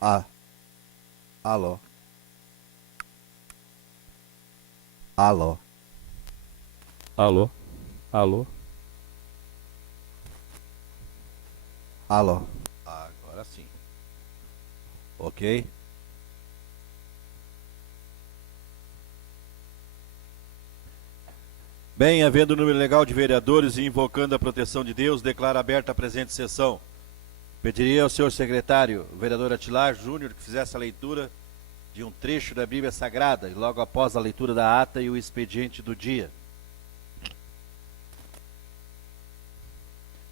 Ah, alô, alô, Alô? Alô? alô. Agora sim. Ok? Bem, havendo número legal de vereadores e invocando a proteção de Deus, declaro aberta a presente sessão. Pediria ao senhor secretário, o vereador Atilar Júnior, que fizesse a leitura de um trecho da Bíblia Sagrada e logo após a leitura da ata e o expediente do dia.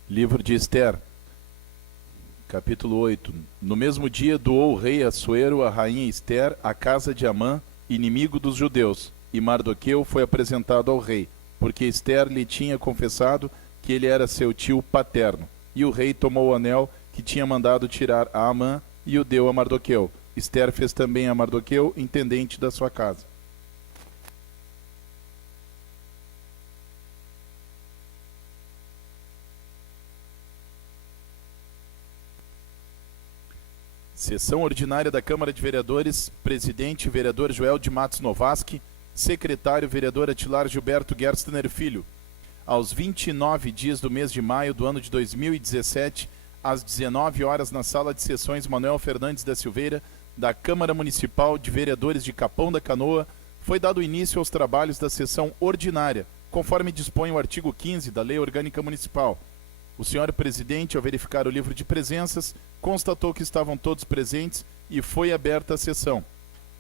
Livro de Ester, capítulo 8. No mesmo dia doou o rei Assuero a rainha Ester a casa de Amã, inimigo dos judeus, e Mardoqueu foi apresentado ao rei, porque Ester lhe tinha confessado que ele era seu tio paterno. E o rei tomou o anel que tinha mandado tirar a Amã e o deu a Mardoqueu. Ester fez também a Mardoqueu intendente da sua casa. Sessão ordinária da Câmara de Vereadores, presidente, vereador Joel de Matos Novaski, secretário, vereador Atilar Gilberto Gerstner Filho. Aos 29 dias do mês de maio do ano de 2017, às 19 horas, na sala de sessões Manuel Fernandes da Silveira, da Câmara Municipal de Vereadores de Capão da Canoa, foi dado início aos trabalhos da sessão ordinária, conforme dispõe o artigo 15 da Lei Orgânica Municipal. O senhor presidente, ao verificar o livro de presenças, constatou que estavam todos presentes e foi aberta a sessão.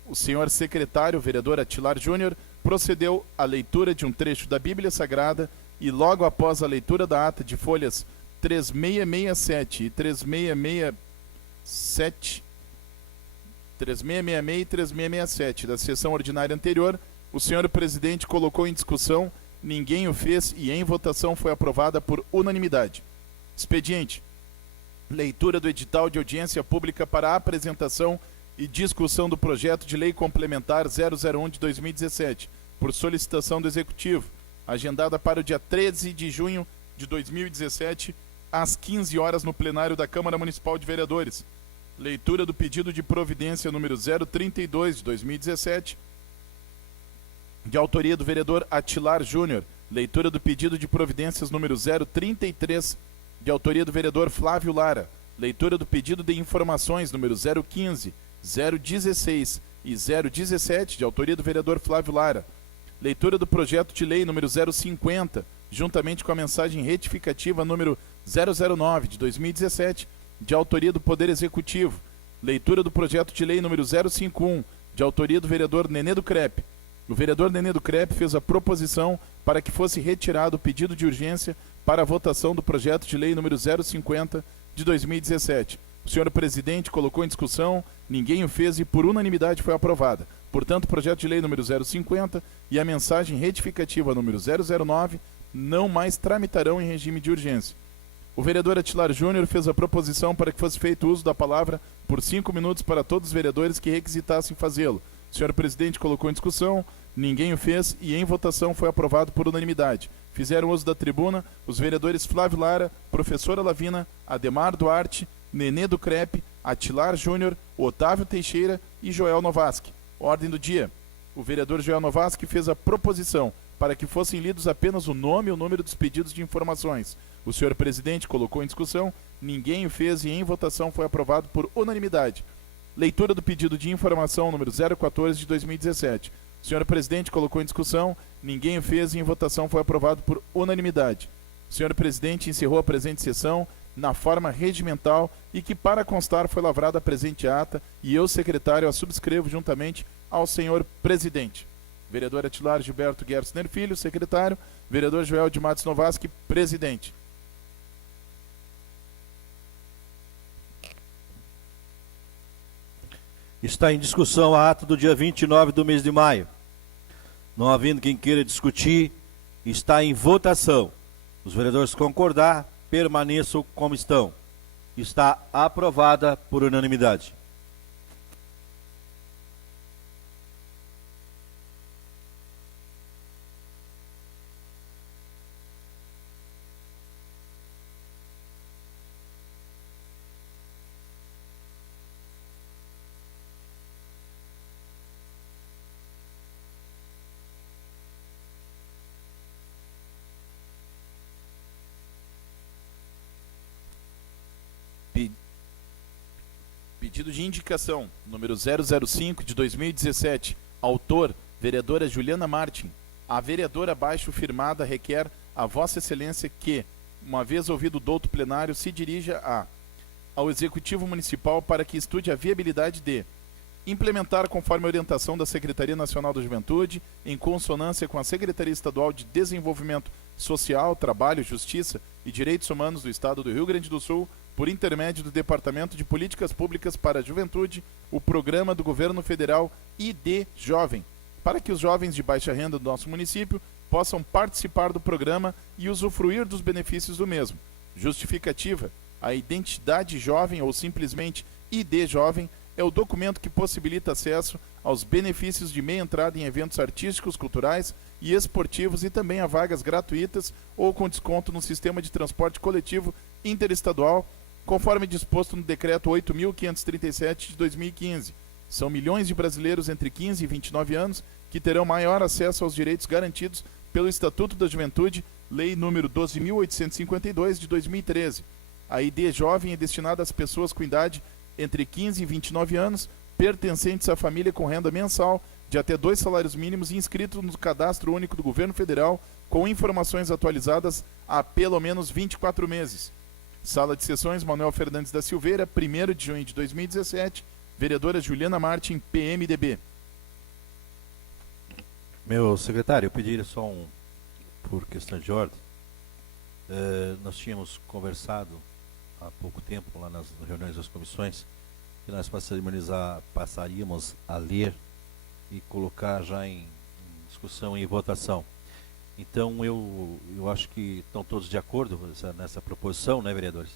O senhor secretário, vereador Atilar Júnior, procedeu à leitura de um trecho da Bíblia Sagrada e logo após a leitura da ata de folhas 3667 e 3667, 3666 e 3667 da sessão ordinária anterior, o senhor presidente colocou em discussão, ninguém o fez e em votação foi aprovada por unanimidade. Expediente: leitura do edital de audiência pública para a apresentação e discussão do projeto de lei complementar 001 de 2017, por solicitação do Executivo, agendada para o dia 13 de junho de 2017, às 15 horas no plenário da Câmara Municipal de Vereadores. Leitura do pedido de providência número 032 de 2017, de autoria do vereador Atilar Júnior. Leitura do pedido de providências número 033, de autoria do vereador Flávio Lara. Leitura do pedido de informações número 015, 016 e 017, de autoria do vereador Flávio Lara. Leitura do projeto de lei número 050, juntamente com a mensagem retificativa número 009 de 2017, de autoria do Poder Executivo. Leitura do projeto de lei número 051, de autoria do vereador Nenê do Crepe. O vereador Nenê do Crepe fez a proposição para que fosse retirado o pedido de urgência para a votação do projeto de lei número 050 de 2017. O senhor presidente colocou em discussão, ninguém o fez e por unanimidade foi aprovada. Portanto, o projeto de lei número 050 e a mensagem retificativa número 009 não mais tramitarão em regime de urgência. O vereador Atilar Júnior fez a proposição para que fosse feito uso da palavra por 5 minutos para todos os vereadores que requisitassem fazê-lo. O senhor presidente colocou em discussão, ninguém o fez e em votação foi aprovado por unanimidade. Fizeram uso da tribuna os vereadores Flávio Lara, professora Lavina, Ademar Duarte, Nenê do Crepe, Atilar Júnior, Otávio Teixeira e Joel Novaski. Ordem do dia. O vereador Joel Novaski fez a proposição para que fossem lidos apenas o nome e o número dos pedidos de informações. O senhor presidente colocou em discussão, ninguém o fez e em votação foi aprovado por unanimidade. Leitura do pedido de informação número 014 de 2017. O senhor presidente colocou em discussão, ninguém o fez e em votação foi aprovado por unanimidade. O senhor presidente encerrou a presente sessão na forma regimental e que, para constar, foi lavrada a presente ata e eu, secretário, a subscrevo juntamente ao senhor presidente. Vereador Atilar Gilberto Gerstner Filho, secretário. Vereador Joel de Matos Novaski, presidente. Está em discussão a ata do dia 29 do mês de maio. Não havendo quem queira discutir, está em votação. Os vereadores concordar, permaneçam como estão. Está aprovada por unanimidade. Pedido de indicação, número 005 de 2017. Autor, vereadora Juliana Martin. A vereadora abaixo firmada requer a Vossa Excelência que, uma vez ouvido o douto plenário, se dirija ao Executivo Municipal para que estude a viabilidade de implementar, conforme a orientação da Secretaria Nacional da Juventude, em consonância com a Secretaria Estadual de Desenvolvimento Social, Trabalho, Justiça e Direitos Humanos do Estado do Rio Grande do Sul, por intermédio do Departamento de Políticas Públicas para a Juventude, o Programa do Governo Federal ID Jovem, para que os jovens de baixa renda do nosso município possam participar do programa e usufruir dos benefícios do mesmo. Justificativa: a identidade jovem, ou simplesmente ID Jovem, é o documento que possibilita acesso aos benefícios de meia entrada em eventos artísticos, culturais e esportivos e também a vagas gratuitas ou com desconto no sistema de transporte coletivo interestadual, conforme disposto no Decreto 8.537 de 2015. São milhões de brasileiros entre 15 e 29 anos que terão maior acesso aos direitos garantidos pelo Estatuto da Juventude, Lei nº 12.852 de 2013. A ID Jovem é destinada às pessoas com idade entre 15 e 29 anos, pertencentes à família com renda mensal de até 2 salários mínimos e inscritos no Cadastro Único do Governo Federal, com informações atualizadas há pelo menos 24 meses. Sala de Sessões, Manuel Fernandes da Silveira, 1º de junho de 2017, vereadora Juliana Martin, PMDB. Meu secretário, eu pediria só por questão de ordem. Nós tínhamos conversado há pouco tempo lá nas reuniões das comissões que nós passaríamos a ler e colocar já em discussão e em votação. Então eu acho que estão todos de acordo nessa proposição, né, vereadores?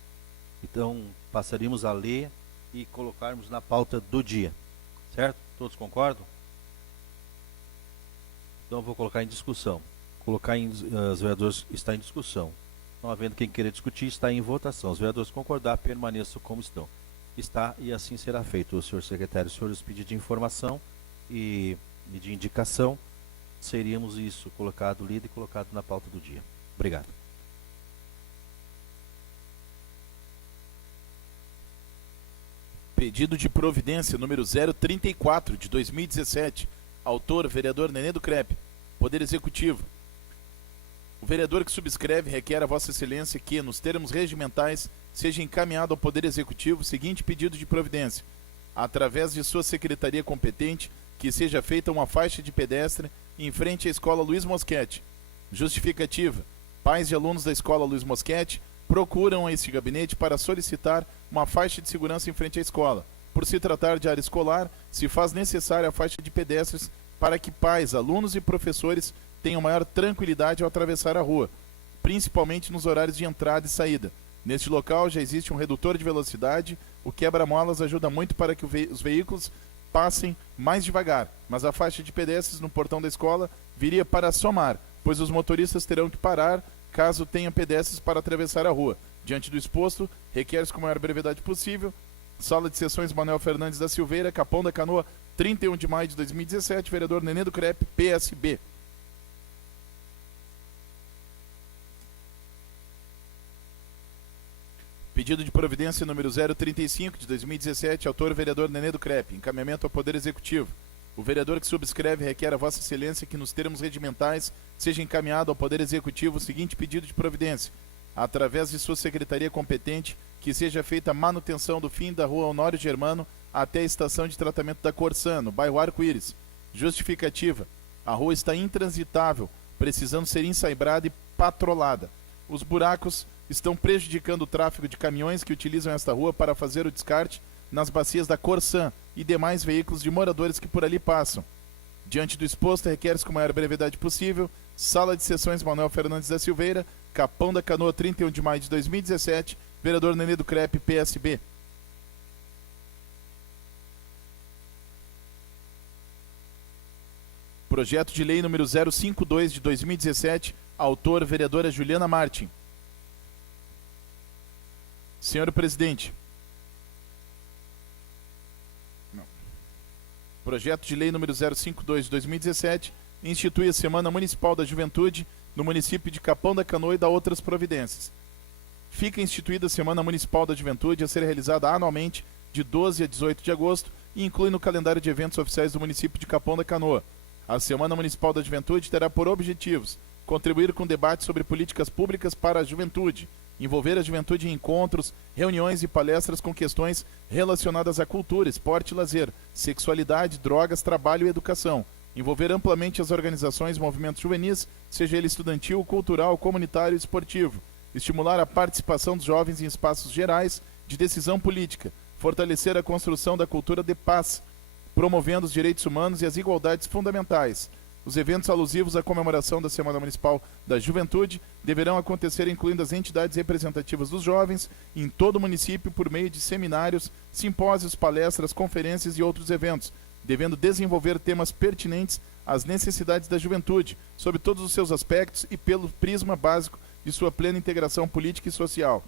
Então passaríamos a ler e colocarmos na pauta do dia, certo? Todos concordam? Então eu vou colocar em discussão. Os vereadores está em discussão. Não havendo quem queira discutir, está em votação. Os vereadores concordar, permaneçam como estão. Está e assim será feito. O senhor secretário, os senhores pedidos de informação e de indicação, seríamos isso, lido e colocado na pauta do dia. Obrigado. Pedido de providência número 034 de 2017. Autor, vereador Nenê do Crepe. Poder Executivo. O vereador que subscreve requer a Vossa Excelência que, nos termos regimentais, seja encaminhado ao Poder Executivo o seguinte pedido de providência: através de sua secretaria competente, que seja feita uma faixa de pedestre em frente à Escola Luiz Mosquete. Justificativa: pais de alunos da Escola Luiz Mosquete procuram este gabinete para solicitar uma faixa de segurança em frente à escola. Por se tratar de área escolar, se faz necessária a faixa de pedestres para que pais, alunos e professores tenham maior tranquilidade ao atravessar a rua, principalmente nos horários de entrada e saída. Neste local já existe um redutor de velocidade, o quebra-molas ajuda muito para que os veículos passem mais devagar, mas a faixa de pedestres no portão da escola viria para somar, pois os motoristas terão que parar caso tenham pedestres para atravessar a rua. Diante do exposto, requer-se com a maior brevidade possível. Sala de Sessões, Manuel Fernandes da Silveira, Capão da Canoa, 31 de maio de 2017, vereador Nenê do Crepe, PSB. Pedido de providência número 035 de 2017, autor vereador Nenê do Crepe, encaminhamento ao Poder Executivo. O vereador que subscreve requer a Vossa Excelência que, nos termos regimentais, seja encaminhado ao Poder Executivo o seguinte pedido de providência: através de sua secretaria competente, que seja feita a manutenção do fim da rua Honório Germano até a estação de tratamento da Corsã, no bairro Arco-Íris. Justificativa: a rua está intransitável, precisando ser ensaibrada e patrolada. Os buracos estão prejudicando o tráfego de caminhões que utilizam esta rua para fazer o descarte nas bacias da Corsã e demais veículos de moradores que por ali passam. Diante do exposto, requer-se com a maior brevidade possível. Sala de Sessões, Manuel Fernandes da Silveira, Capão da Canoa, 31 de maio de 2017, vereador Nenê do Crepe, PSB. Projeto de Lei número 052 de 2017, autor vereadora Juliana Martin. Senhor Presidente. Não. Projeto de Lei número 052 de 2017 institui a Semana Municipal da Juventude no município de Capão da Canoa e dá outras providências. Fica instituída a Semana Municipal da Juventude a ser realizada anualmente de 12 a 18 de agosto, e inclui no calendário de eventos oficiais do município de Capão da Canoa. A Semana Municipal da Juventude terá por objetivos contribuir com debates sobre políticas públicas para a juventude, envolver a juventude em encontros, reuniões e palestras com questões relacionadas à cultura, esporte e lazer, sexualidade, drogas, trabalho e educação, envolver amplamente as organizações e movimentos juvenis, seja ele estudantil, cultural, comunitário e esportivo, estimular a participação dos jovens em espaços gerais de decisão política, fortalecer a construção da cultura de paz, promovendo os direitos humanos e as igualdades fundamentais. Os eventos alusivos à comemoração da Semana Municipal da Juventude deverão acontecer incluindo as entidades representativas dos jovens em todo o município por meio de seminários, simpósios, palestras, conferências e outros eventos, devendo desenvolver temas pertinentes às necessidades da juventude, sob todos os seus aspectos e pelo prisma básico de sua plena integração política e social.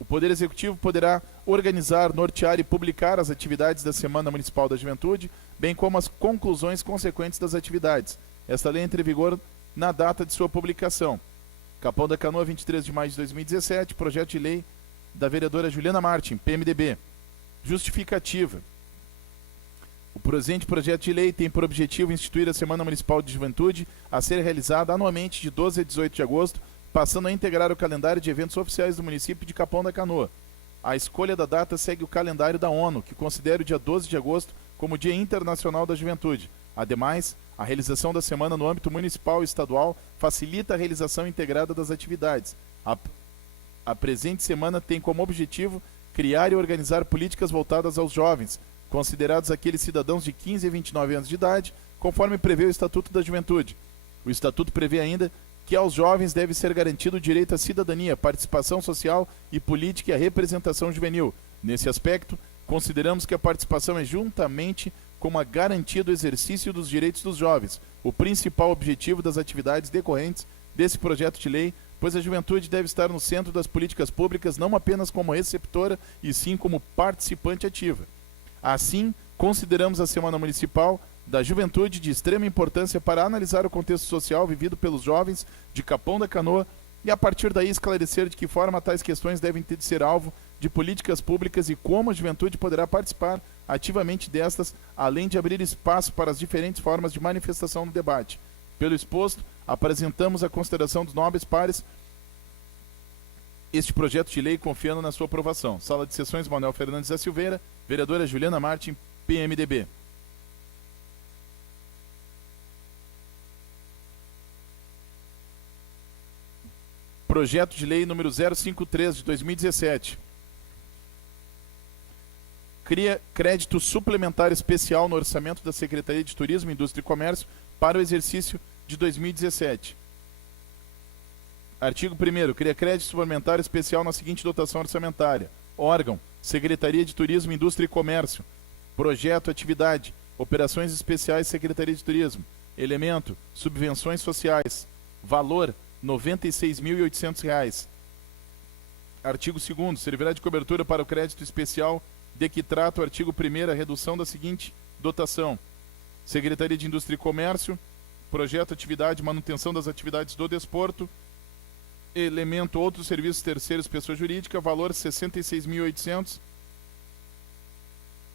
O Poder Executivo poderá organizar, nortear e publicar as atividades da Semana Municipal da Juventude, bem como as conclusões consequentes das atividades. Esta lei entra em vigor na data de sua publicação. Capão da Canoa, 23 de maio de 2017, projeto de lei da vereadora Juliana Martin, PMDB. Justificativa. O presente projeto de lei tem por objetivo instituir a Semana Municipal de Juventude a ser realizada anualmente de 12 a 18 de agosto, passando a integrar o calendário de eventos oficiais do município de Capão da Canoa. A escolha da data segue o calendário da ONU, que considera o dia 12 de agosto como Dia Internacional da Juventude. Ademais, a realização da semana no âmbito municipal e estadual facilita a realização integrada das atividades. A presente semana tem como objetivo criar e organizar políticas voltadas aos jovens, considerados aqueles cidadãos de 15 a 29 anos de idade, conforme prevê o Estatuto da Juventude. O Estatuto prevê ainda que aos jovens deve ser garantido o direito à cidadania, participação social e política e à representação juvenil. Nesse aspecto, consideramos que a participação é, juntamente com a garantia do exercício dos direitos dos jovens, o principal objetivo das atividades decorrentes desse projeto de lei, pois a juventude deve estar no centro das políticas públicas não apenas como receptora, e sim como participante ativa. Assim, consideramos a Semana Municipal da Juventude de extrema importância para analisar o contexto social vivido pelos jovens de Capão da Canoa e, a partir daí, esclarecer de que forma tais questões devem ter de ser alvo de políticas públicas e como a juventude poderá participar ativamente destas, além de abrir espaço para as diferentes formas de manifestação no debate. Pelo exposto, apresentamos a consideração dos nobres pares este projeto de lei, confiando na sua aprovação. Sala de Sessões, Manuel Fernandes da Silveira, vereadora Juliana Martin, PMDB. Projeto de Lei número 053 de 2017. Cria crédito suplementar especial no orçamento da Secretaria de Turismo, Indústria e Comércio para o exercício de 2017. Artigo 1º. Cria crédito suplementar especial na seguinte dotação orçamentária. Órgão: Secretaria de Turismo, Indústria e Comércio. Projeto: Atividade: Operações Especiais, Secretaria de Turismo. Elemento: Subvenções Sociais. Valor: R$ 96.800. Artigo 2º. Servirá de cobertura para o crédito especial de que trata o artigo 1º a redução da seguinte dotação: Secretaria de Indústria e Comércio. Projeto: Atividade: Manutenção das atividades do desporto. Elemento: Outros serviços terceiros, pessoa jurídica. Valor: R$ 66.800.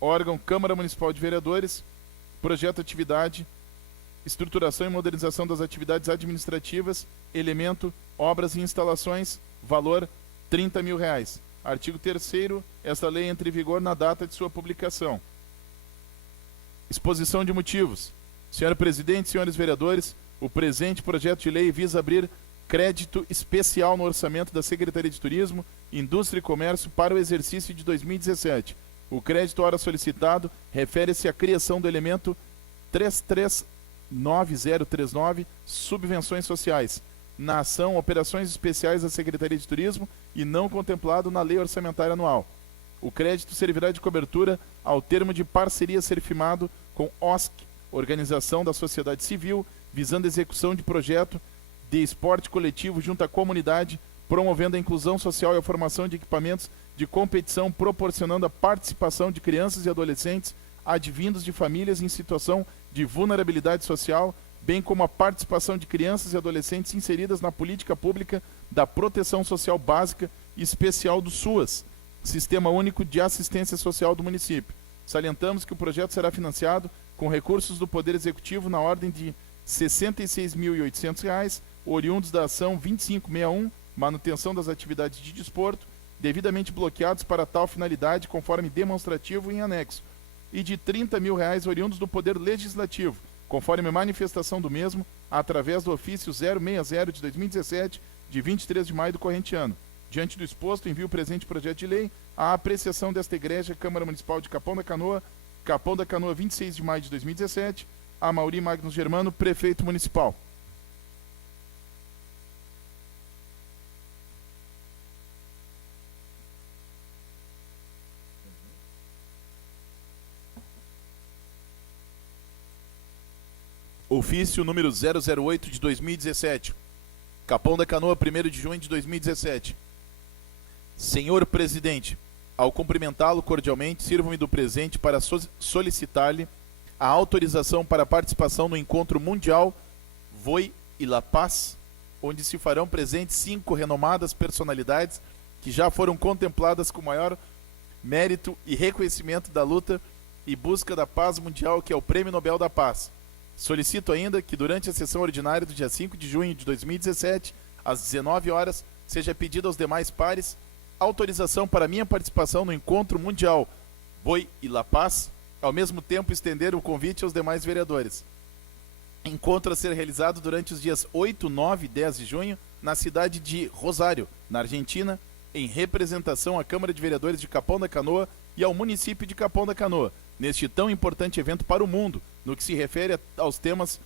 Órgão: Câmara Municipal de Vereadores. Projeto: Atividade: Estruturação e modernização das atividades administrativas. Elemento: Obras e instalações. Valor: R$ 30.000. Artigo 3º. Esta lei entra em vigor na data de sua publicação. Exposição de motivos. Senhor Presidente, senhores vereadores, o presente projeto de lei visa abrir crédito especial no orçamento da Secretaria de Turismo, Indústria e Comércio para o exercício de 2017. O crédito ora solicitado refere-se à criação do elemento 339039, subvenções sociais, na ação Operações Especiais da Secretaria de Turismo e não contemplado na Lei Orçamentária Anual. O crédito servirá de cobertura ao termo de parceria a ser firmado com OSC, Organização da Sociedade Civil, visando a execução de projeto de esporte coletivo junto à comunidade, promovendo a inclusão social e a formação de equipamentos de competição, proporcionando a participação de crianças e adolescentes advindos de famílias em situação de vulnerabilidade social, bem como a participação de crianças e adolescentes inseridas na política pública da proteção social básica e especial do SUAS, Sistema Único de Assistência Social do município. Salientamos que o projeto será financiado com recursos do Poder Executivo na ordem de R$ 66.800, oriundos da ação 2561, manutenção das atividades de desporto, devidamente bloqueados para tal finalidade, conforme demonstrativo em anexo, e de R$ 30 mil oriundos do Poder Legislativo, conforme manifestação do mesmo, através do ofício 060 de 2017, de 23 de maio do corrente ano. Diante do exposto, envio o presente projeto de lei à apreciação desta igreja, Câmara Municipal de Capão da Canoa, 26 de maio de 2017, a Mauri Magnus Germano, prefeito municipal. Ofício número 008 de 2017. Capão da Canoa, 1º de junho de 2017. Senhor Presidente, ao cumprimentá-lo cordialmente, sirvo-me do presente para solicitar-lhe a autorização para participação no Encontro Mundial Voi e La Paz, onde se farão presentes 5 renomadas personalidades que já foram contempladas com maior mérito e reconhecimento da luta e busca da paz mundial, que é o Prêmio Nobel da Paz. Solicito ainda que durante a sessão ordinária do dia 5 de junho de 2017, às 19 horas, seja pedido aos demais pares autorização para minha participação no Encontro Mundial Voi e La Paz, ao mesmo tempo estender o convite aos demais vereadores. Encontro a ser realizado durante os dias 8, 9 e 10 de junho, na cidade de Rosário, na Argentina, em representação à Câmara de Vereadores de Capão da Canoa e ao município de Capão da Canoa, neste tão importante evento para o mundo, no que se refere aos temas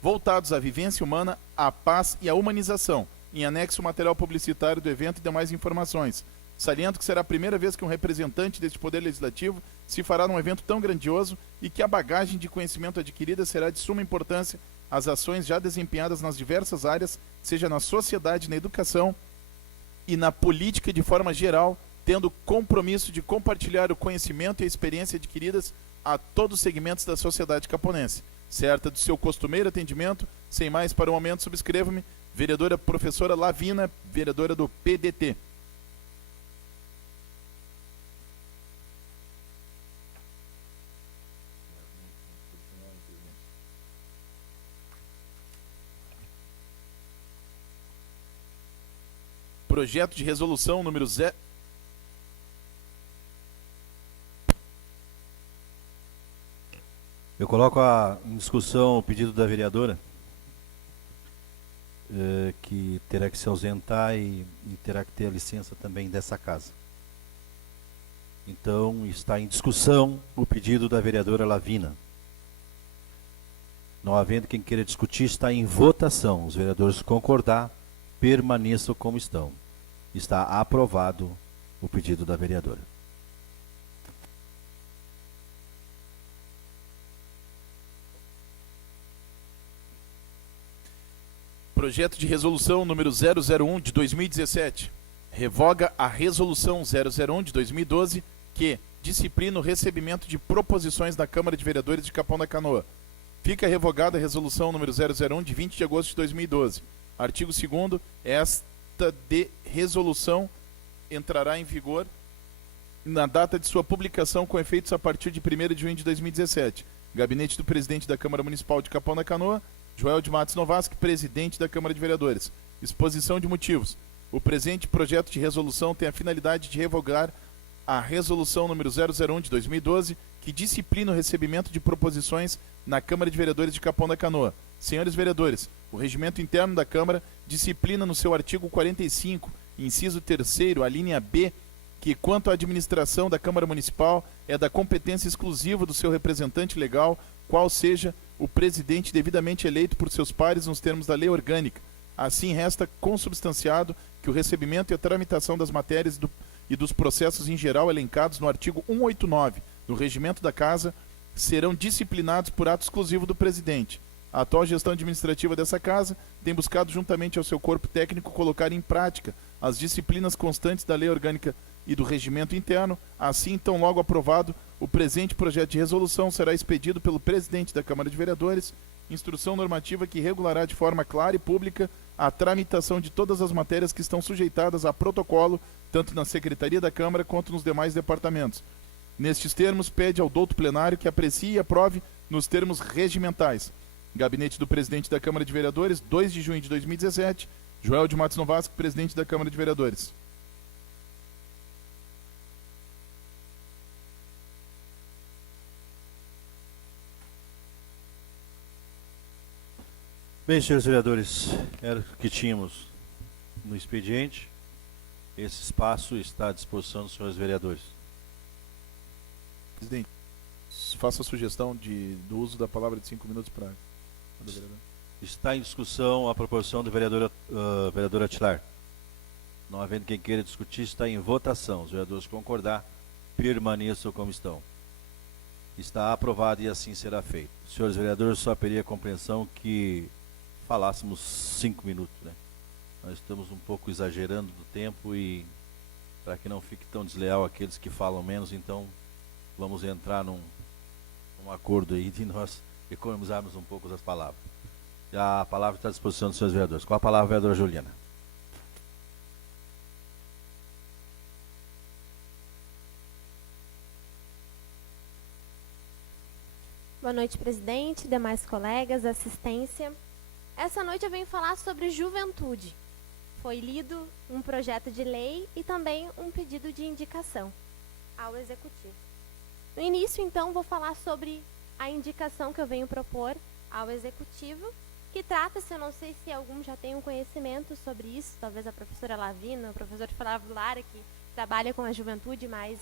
voltados à vivência humana, à paz e à humanização. Em anexo o material publicitário do evento e demais informações. Saliento que será a primeira vez que um representante deste Poder Legislativo se fará num evento tão grandioso e que a bagagem de conhecimento adquirida será de suma importância às ações já desempenhadas nas diversas áreas, seja na sociedade, na educação e na política de forma geral, tendo compromisso de compartilhar o conhecimento e a experiência adquiridas a todos os segmentos da sociedade caponense. Certa do seu costumeiro atendimento, sem mais para o momento, subscrevo-me, vereadora professora Lavina, vereadora do PDT. Projeto de resolução número 0. Eu coloco em discussão o pedido da vereadora, que terá que se ausentar e terá que ter a licença também dessa casa. Então, está em discussão o pedido da vereadora Lavina. Não havendo quem queira discutir, está em votação. Os vereadores concordar, permaneçam como estão. Está aprovado o pedido da vereadora. Projeto de resolução número 001 de 2017. Revoga a resolução 001 de 2012, que disciplina o recebimento de proposições da Câmara de Vereadores de Capão da Canoa. Fica revogada a resolução número 001 de 20 de agosto de 2012. Artigo 2º, esta de resolução entrará em vigor na data de sua publicação, com efeitos a partir de 1º de junho de 2017. Gabinete do Presidente da Câmara Municipal de Capão da Canoa, Joel de Matos Novaski, Presidente da Câmara de Vereadores. Exposição de motivos. O presente projeto de resolução tem a finalidade de revogar a resolução número 001 de 2012, que disciplina o recebimento de proposições na Câmara de Vereadores de Capão da Canoa. Senhores vereadores, o regimento interno da Câmara disciplina no seu artigo 45, inciso 3º, a linha B, que quanto à administração da Câmara Municipal é da competência exclusiva do seu representante legal, qual seja o presidente devidamente eleito por seus pares nos termos da lei orgânica. Assim resta consubstanciado que o recebimento e a tramitação das matérias e dos processos em geral elencados no artigo 189 do regimento da Casa serão disciplinados por ato exclusivo do presidente. A atual gestão administrativa dessa Casa tem buscado, juntamente ao seu corpo técnico, colocar em prática as disciplinas constantes da lei orgânica e do regimento interno. Assim, tão logo aprovado, o presente projeto de resolução será expedido pelo presidente da Câmara de Vereadores, instrução normativa que regulará de forma clara e pública a tramitação de todas as matérias que estão sujeitadas a protocolo, tanto na Secretaria da Câmara quanto nos demais departamentos. Nestes termos, pede ao douto plenário que aprecie e aprove nos termos regimentais. Gabinete do Presidente da Câmara de Vereadores, 2 de junho de 2017, Joel de Matos Novasco, Presidente da Câmara de Vereadores. Bem, senhores vereadores, era o que tínhamos no expediente. Esse espaço está à disposição dos senhores vereadores. Presidente, faça a sugestão do uso da palavra de 5 minutos para o vereador. Está em discussão a proposição do vereador Atilar. Não havendo quem queira discutir, está em votação. Os vereadores concordar, permaneçam como estão. Está aprovado e assim será feito. Senhores vereadores, só pedia a compreensão que falássemos 5 minutos, né? Nós estamos um pouco exagerando do tempo e para que não fique tão desleal aqueles que falam menos, então vamos entrar num acordo aí de nós economizarmos um pouco das palavras. A palavra está à disposição dos senhores vereadores. Com a palavra, a vereadora Juliana. Boa noite, presidente, demais colegas, assistência. Essa noite eu venho falar sobre juventude. Foi lido um projeto de lei e também um pedido de indicação ao Executivo. No início, então, vou falar sobre a indicação que eu venho propor ao Executivo, que trata-se, eu não sei se algum já tem um conhecimento sobre isso, talvez a professora Lavina, o professor Flávio Lara, que trabalha com a juventude mais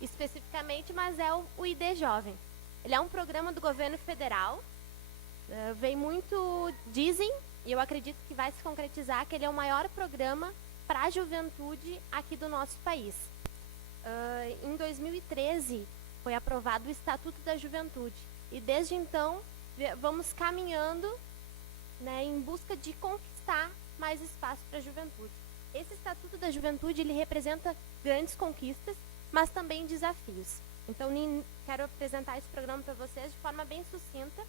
especificamente, mas é o ID Jovem. Ele é um programa do governo federal, vem muito, dizem, e eu acredito que vai se concretizar, que ele é o maior programa para a juventude aqui do nosso país. Em 2013, foi aprovado o Estatuto da Juventude, e desde então vamos caminhando, né, em busca de conquistar mais espaço para a juventude. Esse Estatuto da Juventude, ele representa grandes conquistas, mas também desafios. Então, quero apresentar esse programa para vocês de forma bem sucinta,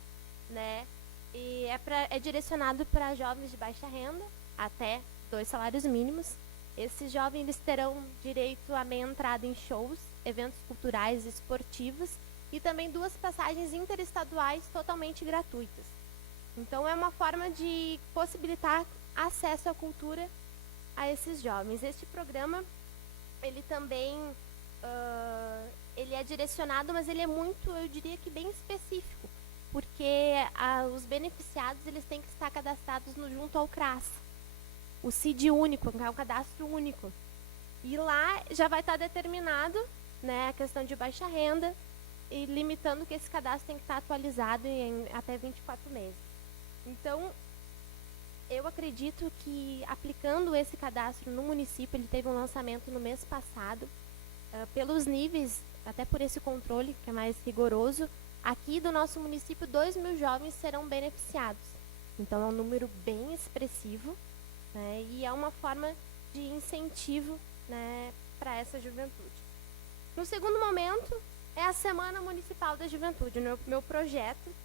né? E é direcionado para jovens de baixa renda, até 2 salários mínimos. Esses jovens eles terão direito a meia entrada em shows, eventos culturais e esportivos, e também 2 passagens interestaduais totalmente gratuitas. Então, é uma forma de possibilitar acesso à cultura a esses jovens. Este programa, ele também ele é direcionado, mas ele é muito, eu diria que bem específico, porque os beneficiados eles têm que estar cadastrados junto ao CRAS, o CID único, que é um cadastro único. E lá já vai estar determinado, né, a questão de baixa renda, e limitando que esse cadastro tem que estar atualizado em até 24 meses. Então, eu acredito que aplicando esse cadastro no município, ele teve um lançamento no mês passado, pelos níveis, até por esse controle que é mais rigoroso, aqui do nosso município 2.000 jovens serão beneficiados. Então é um número bem expressivo, né, e é uma forma de incentivo, né, para essa juventude. No segundo momento é a Semana Municipal da Juventude, meu projeto,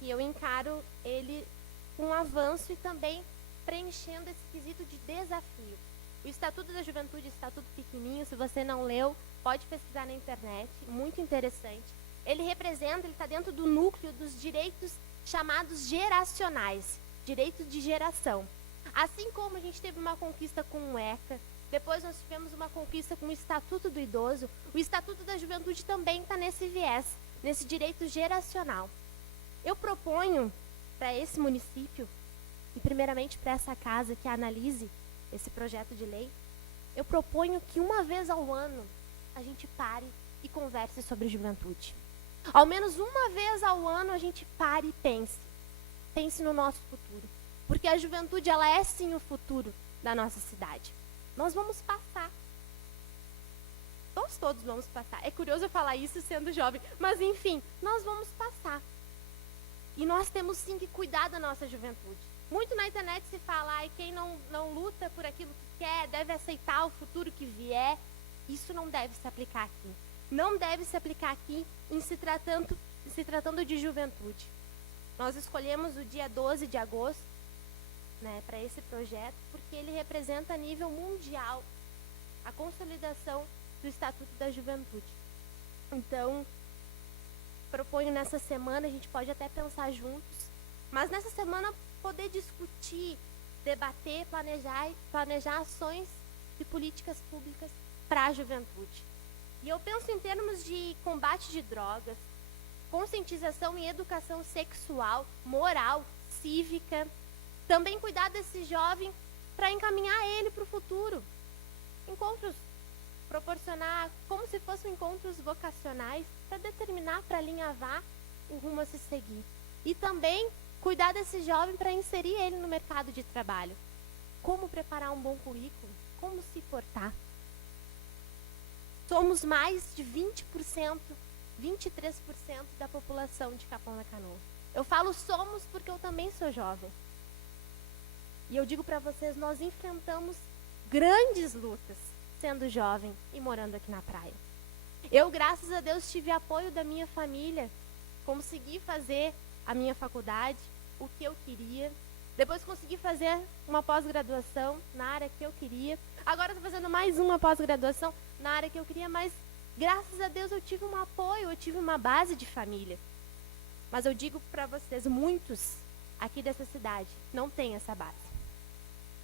que eu encaro ele com avanço e também preenchendo esse quesito de desafio. O Estatuto da Juventude, estatuto pequenininho, se você não leu, pode pesquisar na internet, muito interessante. Ele está dentro do núcleo dos direitos chamados geracionais, direitos de geração. Assim como a gente teve uma conquista com o ECA, depois nós tivemos uma conquista com o Estatuto do Idoso, o Estatuto da Juventude também está nesse viés, nesse direito geracional. Eu proponho para esse município, e primeiramente para essa casa que analise esse projeto de lei, eu proponho que uma vez ao ano a gente pare e converse sobre juventude. Ao menos uma vez ao ano a gente pare e pense. Pense no nosso futuro. Porque a juventude, ela é sim o futuro da nossa cidade. Nós vamos passar. Nós todos vamos passar. É curioso eu falar isso sendo jovem, mas enfim, nós vamos passar. E nós temos sim que cuidar da nossa juventude. Muito na internet se fala, quem não luta por aquilo que quer, deve aceitar o futuro que vier. Isso não deve se aplicar aqui. Não deve se aplicar aqui em se tratando de juventude. Nós escolhemos o dia 12 de agosto, né, para esse projeto, porque ele representa a nível mundial a consolidação do Estatuto da Juventude. Então, proponho nessa semana, a gente pode até pensar juntos, mas nessa semana poder discutir, debater, planejar ações de políticas públicas para a juventude. E eu penso em termos de combate de drogas, conscientização e educação sexual, moral, cívica, também cuidar desse jovem para encaminhar ele para o futuro. Encontros, proporcionar como se fossem encontros vocacionais para determinar, para alinhavar o rumo a se seguir. E também cuidar desse jovem para inserir ele no mercado de trabalho. Como preparar um bom currículo, como se portar. Somos mais de 20%, 23% da população de Capão da Canoa. Eu falo somos porque eu também sou jovem. E eu digo para vocês, nós enfrentamos grandes lutas sendo jovem e morando aqui na praia. Eu, graças a Deus, tive apoio da minha família, consegui fazer a minha faculdade, o que eu queria. Depois consegui fazer uma pós-graduação na área que eu queria. Agora estou fazendo mais uma pós-graduação na área que eu queria, mas graças a Deus eu tive um apoio, eu tive uma base de família. Mas eu digo para vocês, muitos aqui dessa cidade não têm essa base.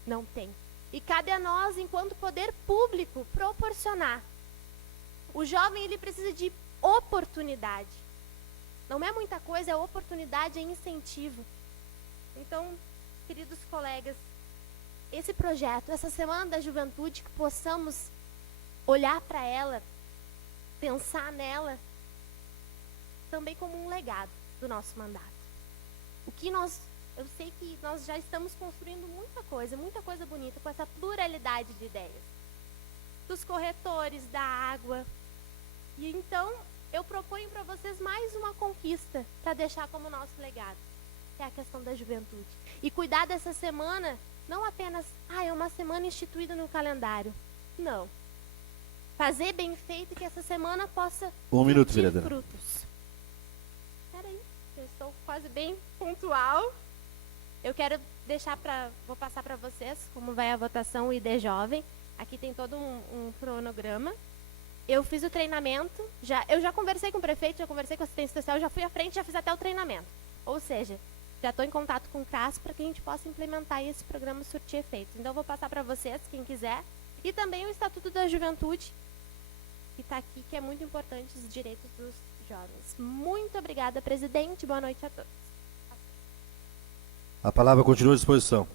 Não tem. E cabe a nós, enquanto poder público, proporcionar. O jovem, ele precisa de oportunidade. Não é muita coisa, é oportunidade, é incentivo. Então, queridos colegas, esse projeto, essa Semana da Juventude, que possamos olhar para ela, pensar nela, também como um legado do nosso mandato. Eu sei que nós já estamos construindo muita coisa bonita com essa pluralidade de ideias. Dos corretores, da água. E então, eu proponho para vocês mais uma conquista para deixar como nosso legado, que é a questão da juventude. E cuidar dessa semana, não apenas, é uma semana instituída no calendário. Não. Fazer bem feito e que essa semana possa vereadora. frutos. Espera aí, eu estou quase bem pontual. Eu quero vou passar para vocês como vai a votação o ID Jovem. Aqui tem todo um cronograma. Eu fiz o treinamento, eu já conversei com o prefeito, já conversei com a assistência social, já fui à frente, já fiz até o treinamento. Ou seja, já estou em contato com o CRAS para que a gente possa implementar esse programa surtir efeitos. Então, eu vou passar para vocês, quem quiser. E também o Estatuto da Juventude, que está aqui, que é muito importante, os direitos dos jovens. Muito obrigada, presidente. Boa noite a todos. A palavra continua à disposição.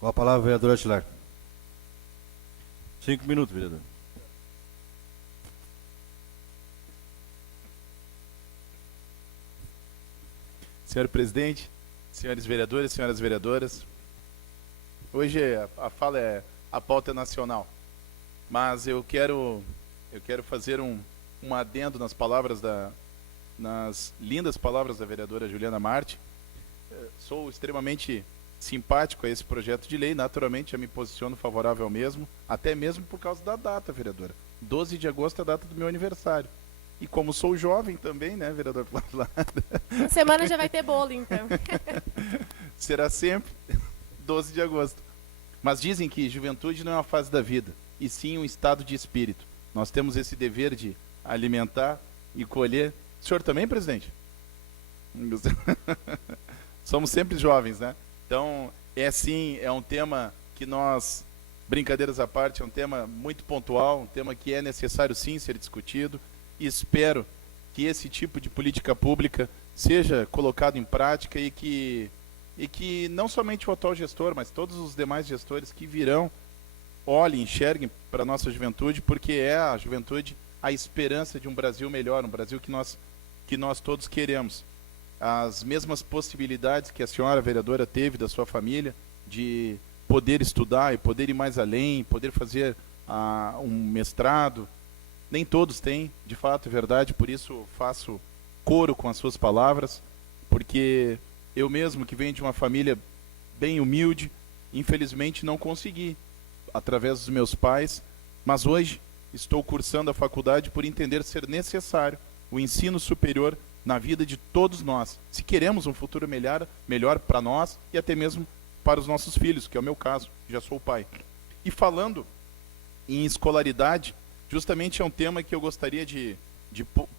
Com a palavra, vereador Attilar. 5 minutos, vereador. Senhor presidente, senhores vereadores, senhoras vereadoras, hoje a pauta é nacional, mas eu quero fazer um adendo nas lindas palavras da vereadora Juliana Marti. Sou extremamente simpático a esse projeto de lei, naturalmente eu me posiciono favorável ao mesmo, até mesmo por causa da data, vereadora. 12 de agosto é a data do meu aniversário. E como sou jovem também, né, vereador Flávio? Semana já vai ter bolo, então. Será sempre 12 de agosto. Mas dizem que juventude não é uma fase da vida, e sim um estado de espírito. Nós temos esse dever de alimentar e colher. O senhor também, presidente? Somos sempre jovens, né? Então, é um tema que nós, brincadeiras à parte, é um tema muito pontual, um tema que é necessário sim ser discutido, e espero que esse tipo de política pública seja colocado em prática e que não somente o atual gestor, mas todos os demais gestores que virão, olhem, enxerguem para a nossa juventude, porque é a juventude a esperança de um Brasil melhor, um Brasil que nós todos queremos. As mesmas possibilidades que a senhora vereadora teve da sua família de poder estudar e poder ir mais além, poder fazer um mestrado, nem todos têm, de fato, é verdade, por isso faço coro com as suas palavras, porque eu mesmo, que venho de uma família bem humilde, infelizmente não consegui, através dos meus pais, mas hoje estou cursando a faculdade por entender ser necessário o ensino superior na vida de todos nós, se queremos um futuro melhor para nós e até mesmo para os nossos filhos, que é o meu caso, já sou pai. E falando em escolaridade, justamente é um tema que eu gostaria de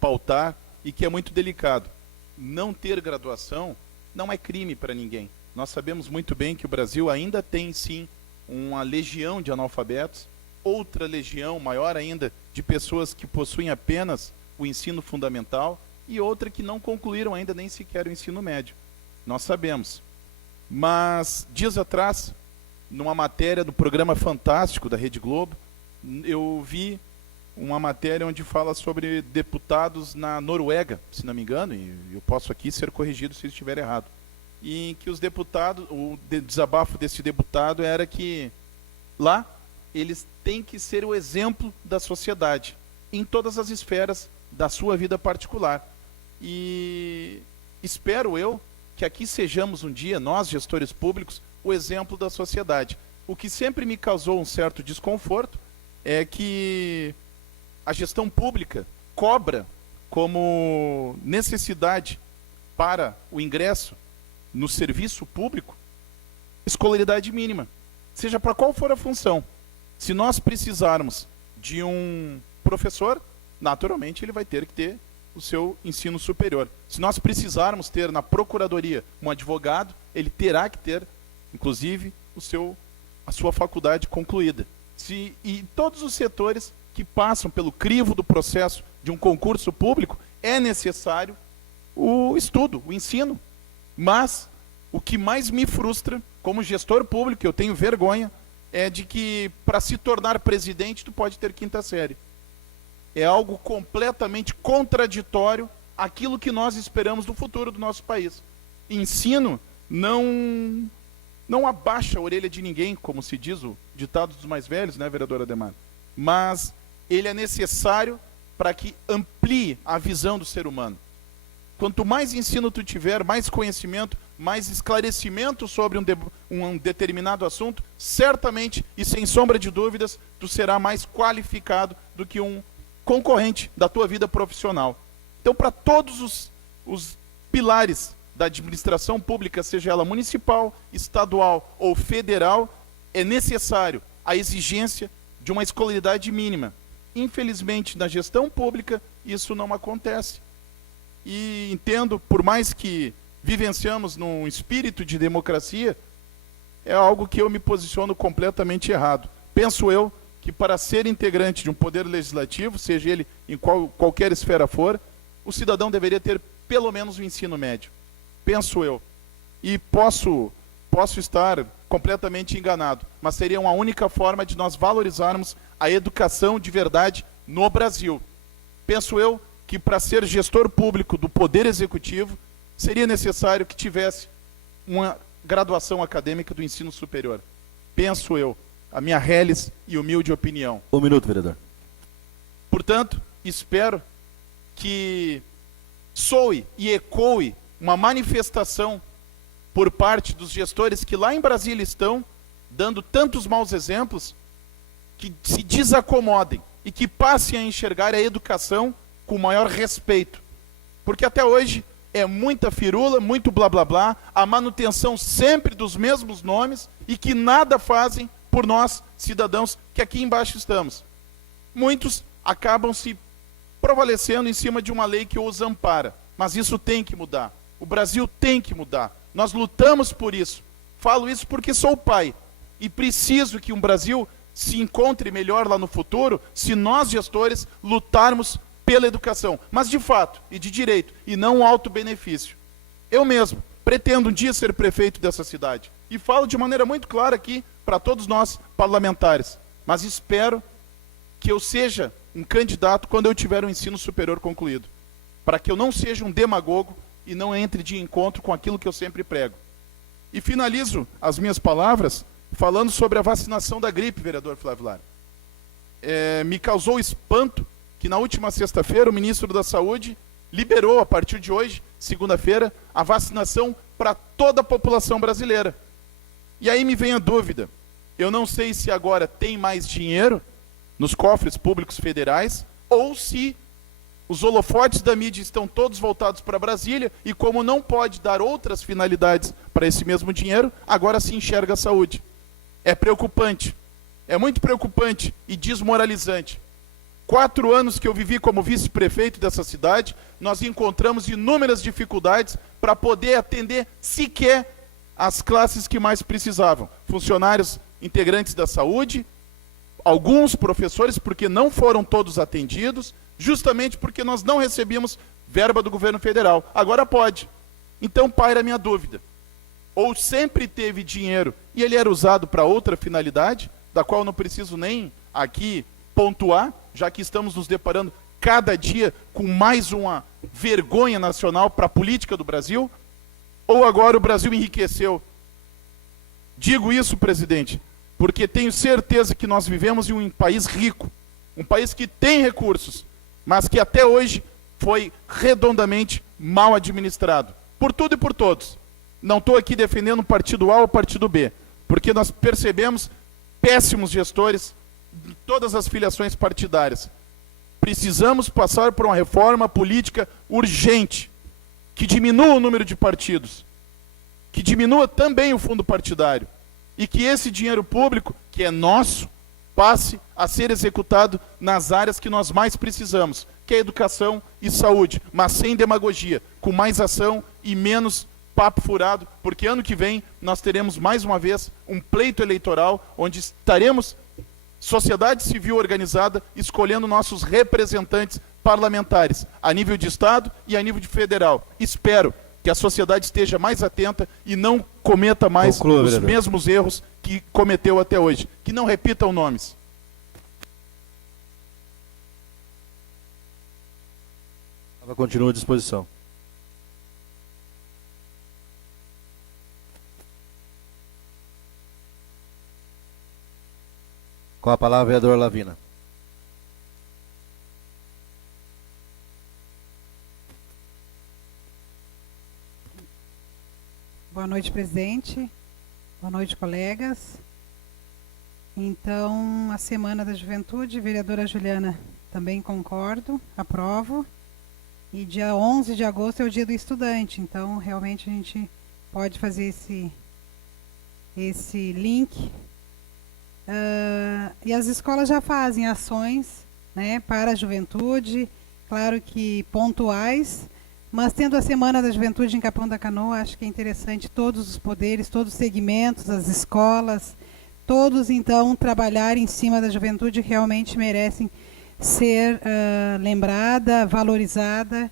pautar e que é muito delicado. Não ter graduação não é crime para ninguém. Nós sabemos muito bem que o Brasil ainda tem, sim, uma legião de analfabetos, outra legião, maior ainda, de pessoas que possuem apenas o ensino fundamental e outra que não concluíram ainda nem sequer o ensino médio. Nós sabemos. Mas, dias atrás, numa matéria do programa Fantástico da Rede Globo, eu vi uma matéria onde fala sobre deputados na Noruega, se não me engano, e eu posso aqui ser corrigido se estiver errado, e que os deputados, o desabafo desse deputado era que lá eles têm que ser o exemplo da sociedade, em todas as esferas da sua vida particular. E espero eu que aqui sejamos um dia, nós gestores públicos, o exemplo da sociedade. O que sempre me causou um certo desconforto é que a gestão pública cobra como necessidade para o ingresso no serviço público escolaridade mínima, seja para qual for a função. Se nós precisarmos de um professor, naturalmente ele vai ter que ter o seu ensino superior. Se nós precisarmos ter na procuradoria um advogado, ele terá que ter, inclusive, a sua faculdade concluída. E todos os setores que passam pelo crivo do processo de um concurso público, é necessário o estudo, o ensino. Mas o que mais me frustra, como gestor público, eu tenho vergonha, é de que para se tornar presidente tu pode ter quinta série. É algo completamente contraditório àquilo que nós esperamos do futuro do nosso país. Ensino não abaixa a orelha de ninguém, como se diz o ditado dos mais velhos, né, vereadora Ademar? Mas ele é necessário para que amplie a visão do ser humano. Quanto mais ensino tu tiver, mais conhecimento, mais esclarecimento sobre um determinado assunto, certamente e sem sombra de dúvidas, tu será mais qualificado do que um concorrente da tua vida profissional. Então, para todos os pilares da administração pública, seja ela municipal, estadual ou federal, é necessário a exigência de uma escolaridade mínima. Infelizmente, na gestão pública, isso não acontece. E entendo, por mais que vivenciamos num espírito de democracia, é algo que eu me posiciono completamente errado. Penso eu que para ser integrante de um poder legislativo, seja ele em qualquer esfera for, o cidadão deveria ter pelo menos o ensino médio. Penso eu. E posso estar completamente enganado, mas seria uma única forma de nós valorizarmos a educação de verdade no Brasil. Penso eu que para ser gestor público do Poder Executivo, seria necessário que tivesse uma graduação acadêmica do ensino superior. Penso eu, a minha reles e humilde opinião. Um minuto, vereador. Portanto, espero que soe e ecoe uma manifestação por parte dos gestores que lá em Brasília estão dando tantos maus exemplos, que se desacomodem e que passem a enxergar a educação com maior respeito. Porque até hoje é muita firula, muito blá blá blá, a manutenção sempre dos mesmos nomes e que nada fazem por nós, cidadãos, que aqui embaixo estamos. Muitos acabam se prevalecendo em cima de uma lei que os ampara. Mas isso tem que mudar. O Brasil tem que mudar. Nós lutamos por isso. Falo isso porque sou pai. E preciso que um Brasil se encontre melhor lá no futuro se nós, gestores, lutarmos pela educação. Mas de fato e de direito, e não um auto-benefício. Eu mesmo pretendo um dia ser prefeito dessa cidade. E falo de maneira muito clara aqui para todos nós parlamentares. Mas espero que eu seja um candidato quando eu tiver o ensino superior concluído. Para que eu não seja um demagogo e não entre de encontro com aquilo que eu sempre prego. E finalizo as minhas palavras falando sobre a vacinação da gripe, vereador Flávio Lara. Me causou espanto que na última sexta-feira o ministro da Saúde liberou, a partir de hoje, segunda-feira, a vacinação para toda a população brasileira. E aí me vem a dúvida, eu não sei se agora tem mais dinheiro nos cofres públicos federais, ou se os holofotes da mídia estão todos voltados para Brasília e, como não pode dar outras finalidades para esse mesmo dinheiro, agora se enxerga a saúde. É preocupante, é muito preocupante e desmoralizante. 4 anos que eu vivi como vice-prefeito dessa cidade, nós encontramos inúmeras dificuldades para poder atender sequer as classes que mais precisavam. Funcionários integrantes da saúde, alguns professores, porque não foram todos atendidos, justamente porque nós não recebíamos verba do governo federal. Agora pode. Então paira a minha dúvida. Ou sempre teve dinheiro e ele era usado para outra finalidade, da qual não preciso nem aqui pontuar, já que estamos nos deparando cada dia com mais uma vergonha nacional para a política do Brasil, ou agora o Brasil enriqueceu. Digo isso, presidente, porque tenho certeza que nós vivemos em um país rico, um país que tem recursos, mas que até hoje foi redondamente mal administrado, por tudo e por todos. Não estou aqui defendendo o partido A ou o partido B, porque nós percebemos péssimos gestores em todas as filiações partidárias. Precisamos passar por uma reforma política urgente, que diminua o número de partidos, que diminua também o fundo partidário, e que esse dinheiro público, que é nosso, passe a ser executado nas áreas que nós mais precisamos, que é educação e saúde, mas sem demagogia, com mais ação e menos papo furado, porque ano que vem nós teremos mais uma vez um pleito eleitoral, onde estaremos, sociedade civil organizada, escolhendo nossos representantes parlamentares, a nível de Estado e a nível de federal. Espero que a sociedade esteja mais atenta e não cometa mais os mesmos erros que cometeu até hoje. Que não repitam nomes. Continua à disposição. Com a palavra, vereador Lavina. Boa noite, presidente. Boa noite, colegas. Então, a Semana da Juventude, vereadora Juliana, também concordo, aprovo. E dia 11 de agosto é o dia do estudante, então realmente a gente pode fazer esse link. E as escolas já fazem ações, né, para a juventude, claro que pontuais, mas tendo a Semana da Juventude em Capão da Canoa, acho que é interessante todos os poderes, todos os segmentos, as escolas, todos então trabalhar em cima da juventude, realmente merecem ser lembrada, valorizada,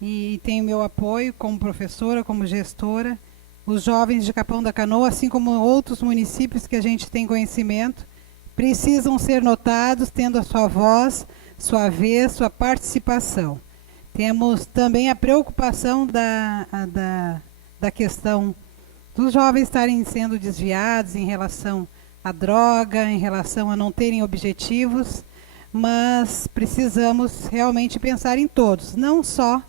e tenho meu apoio como professora, como gestora. Os jovens de Capão da Canoa, assim como outros municípios que a gente tem conhecimento, precisam ser notados, tendo a sua voz, sua vez, sua participação. Temos também a preocupação da questão dos jovens estarem sendo desviados em relação à droga, em relação a não terem objetivos, mas precisamos realmente pensar em todos, não só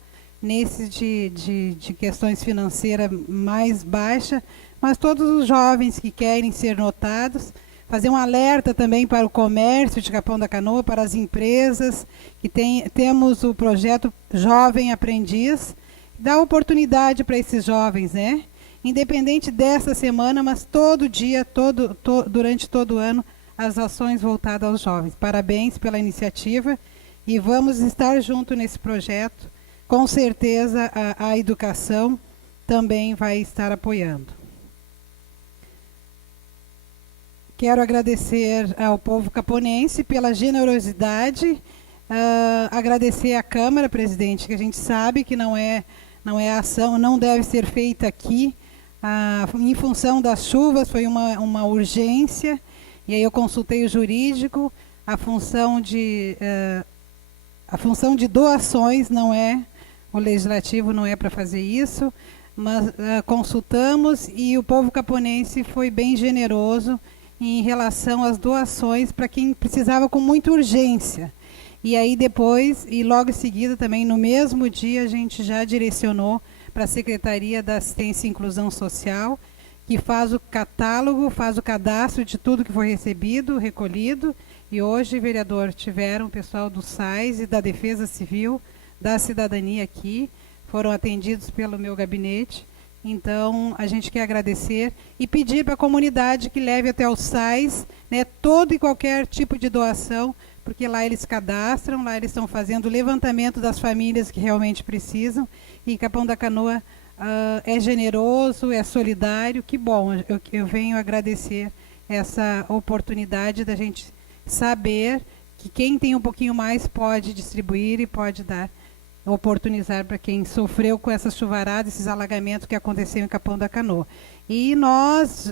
nesses de questões financeiras mais baixas, mas todos os jovens que querem ser notados, fazer um alerta também para o comércio de Capão da Canoa, para as empresas, que temos o projeto Jovem Aprendiz, dá oportunidade para esses jovens, né? Independente dessa semana, mas todo dia, durante todo o ano, as ações voltadas aos jovens. Parabéns pela iniciativa e vamos estar junto nesse projeto. Com certeza a educação também vai estar apoiando. Quero agradecer ao povo caponense pela generosidade, agradecer à Câmara, presidente, que a gente sabe que não é ação, não deve ser feita aqui, em função das chuvas, foi uma urgência, e aí eu consultei o jurídico, a função de doações não é, o legislativo não é para fazer isso, mas consultamos e o povo caponense foi bem generoso em relação às doações para quem precisava com muita urgência. E aí depois, e logo em seguida também, no mesmo dia, a gente já direcionou para a Secretaria da Assistência e Inclusão Social, que faz o catálogo, faz o cadastro de tudo que foi recebido, recolhido. E hoje, vereador, tiveram o pessoal do SAIS e da Defesa Civil, da Cidadania aqui, foram atendidos pelo meu gabinete. Então, a gente quer agradecer e pedir para a comunidade que leve até o SAIS, né, todo e qualquer tipo de doação, porque lá eles cadastram, lá eles estão fazendo o levantamento das famílias que realmente precisam. E Capão da Canoa é generoso, é solidário. Que bom, eu venho agradecer essa oportunidade da gente saber que quem tem um pouquinho mais pode distribuir e pode dar, oportunizar para quem sofreu com essas chuvaradas, esses alagamentos que aconteceram em Capão da Canoa. E nós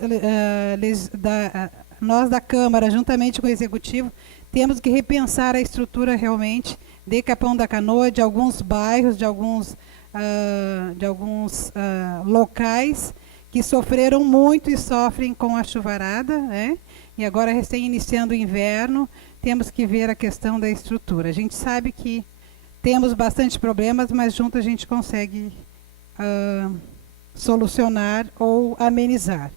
da Câmara, juntamente com o Executivo, temos que repensar a estrutura realmente de Capão da Canoa, de alguns bairros, de alguns locais que sofreram muito e sofrem com a chuvarada, né? E agora, recém iniciando o inverno, temos que ver a questão da estrutura. A gente sabe que temos bastante problemas, mas junto a gente consegue solucionar ou amenizar.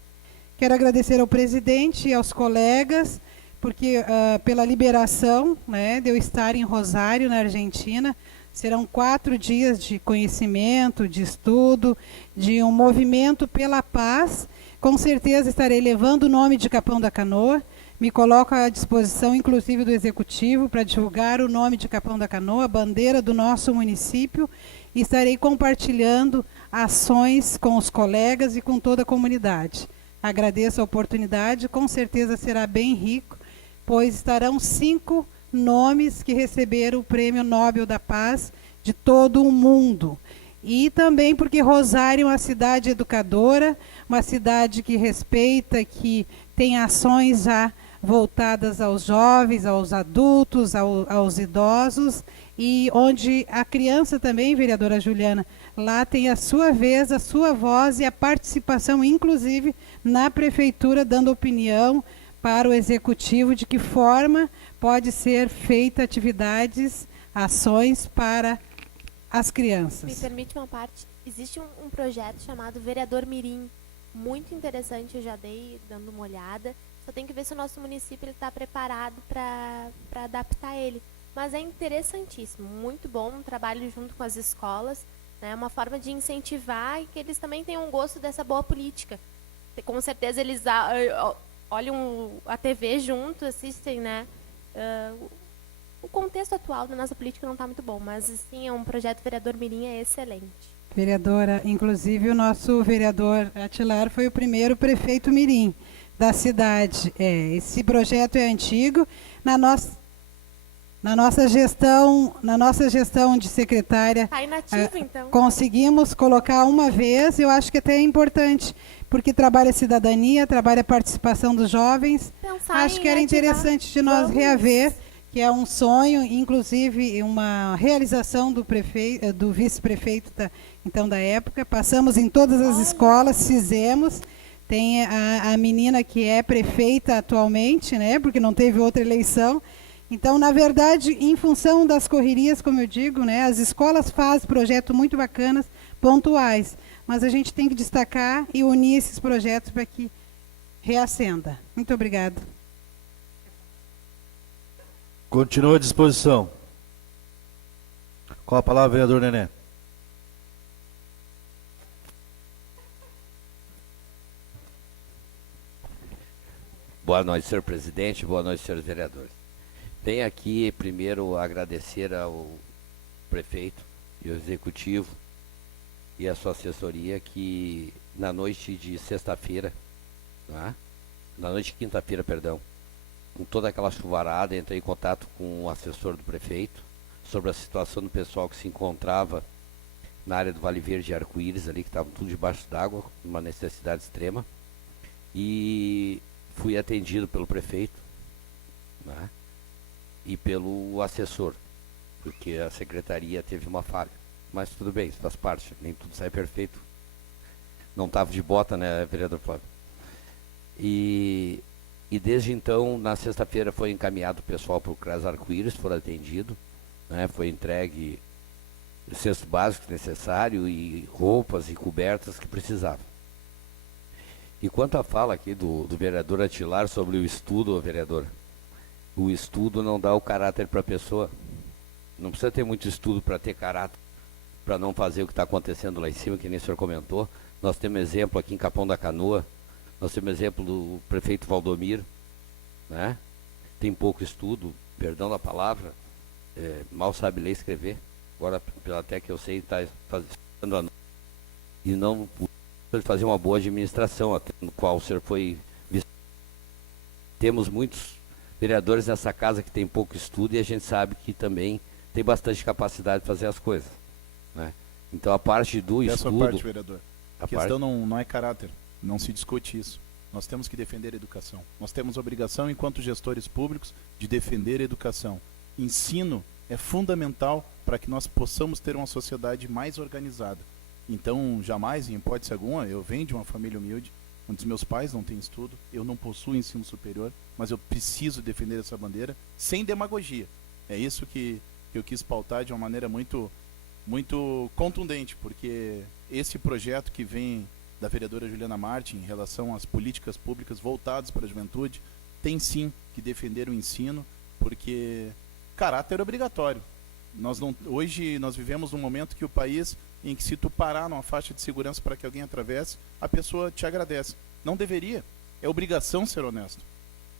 Quero agradecer ao presidente e aos colegas, porque pela liberação, né, de eu estar em Rosário, na Argentina. Serão 4 dias de conhecimento, de estudo, de um movimento pela paz. Com certeza estarei levando o nome de Capão da Canoa. Me coloco à disposição, inclusive, do Executivo, para divulgar o nome de Capão da Canoa, a bandeira do nosso município. E estarei compartilhando ações com os colegas e com toda a comunidade. Agradeço a oportunidade, com certeza será bem rico, pois estarão 5 nomes que receberam o Prêmio Nobel da Paz de todo o mundo. E também porque Rosário é uma cidade educadora, uma cidade que respeita, que tem ações já voltadas aos jovens, aos adultos, aos idosos, e onde a criança também, vereadora Juliana, lá tem a sua vez, a sua voz e a participação, inclusive, na prefeitura, dando opinião para o executivo de que forma pode ser feita atividades, ações para as crianças. Me permite uma parte? Existe um projeto chamado Vereador Mirim, muito interessante, eu já dei dando uma olhada. Só tem que ver se o nosso município está preparado para adaptar ele. Mas é interessantíssimo, muito bom, um trabalho junto com as escolas, né, uma forma de incentivar e que eles também tenham um gosto dessa boa política. Com certeza eles olham a TV junto, assistem, né? O contexto atual da nossa política não está muito bom, mas sim, um projeto Vereador Mirim é excelente. Vereadora, inclusive o nosso vereador Atilar foi o primeiro prefeito Mirim da cidade. Esse projeto é antigo. Na nossa gestão de secretária, Está inativo, então. conseguimos colocar uma vez, eu acho que até é importante, porque trabalha a cidadania, trabalha a participação dos jovens. Acho que era interessante de nós reaver, que é um sonho, inclusive uma realização do vice-prefeito da época. Passamos em todas as escolas, fizemos. Tem a menina que é prefeita atualmente, né, porque não teve outra eleição. Então, na verdade, em função das correrias, como eu digo, né, as escolas fazem projetos muito bacanas, pontuais. Mas a gente tem que destacar e unir esses projetos para que reacenda. Muito obrigada. Continua à disposição. Com a palavra, vereador Nené. Boa noite, senhor presidente. Boa noite, senhores vereadores. Venho aqui, primeiro, agradecer ao prefeito e ao executivo e a sua assessoria que, na noite de sexta-feira, né? Na noite de quinta-feira, perdão, com toda aquela chuvarada, entrei em contato com o assessor do prefeito sobre a situação do pessoal que se encontrava na área do Vale Verde e Arco-Íris, ali, que estavam tudo debaixo d'água, uma necessidade extrema. E fui atendido pelo prefeito, né, e pelo assessor, porque a secretaria teve uma falha. Mas tudo bem, isso faz parte, nem tudo sai perfeito. Não estava de bota, né, vereador Flávio? E desde então, na sexta-feira, foi encaminhado o pessoal para o CRAS Arco-Íris, foram atendido, né, foi entregue o cesto básico necessário e roupas e cobertas que precisavam. E quanto à fala aqui do vereador Atilar sobre o estudo, vereador, o estudo não dá o caráter para a pessoa. Não precisa ter muito estudo para ter caráter, para não fazer o que está acontecendo lá em cima, que nem o senhor comentou. Nós temos exemplo aqui em Capão da Canoa, nós temos exemplo do prefeito Valdomiro, né? Tem pouco estudo, perdão da palavra, mal sabe ler e escrever. Agora, até que eu sei, está fazendo a e não fazer uma boa administração, até no qual o senhor foi visto. Temos muitos vereadores nessa casa que tem pouco estudo e a gente sabe que também tem bastante capacidade de fazer as coisas, né? Então a parte do Essa estudo... parte, vereador. A questão não é caráter, não se discute isso. Nós temos que defender a educação. Nós temos a obrigação, enquanto gestores públicos, de defender a educação. Ensino é fundamental para que nós possamos ter uma sociedade mais organizada. Então, jamais, em hipótese alguma, eu venho de uma família humilde, onde os meus pais não têm estudo, eu não possuo ensino superior, mas eu preciso defender essa bandeira sem demagogia. É isso que eu quis pautar de uma maneira muito contundente, porque esse projeto que vem da vereadora Juliana Martin em relação às políticas públicas voltadas para a juventude, tem sim que defender o ensino, porque caráter é obrigatório. Hoje nós vivemos num momento que o país, em que se tu parar numa faixa de segurança para que alguém atravesse, a pessoa te agradece. Não deveria. É obrigação ser honesto.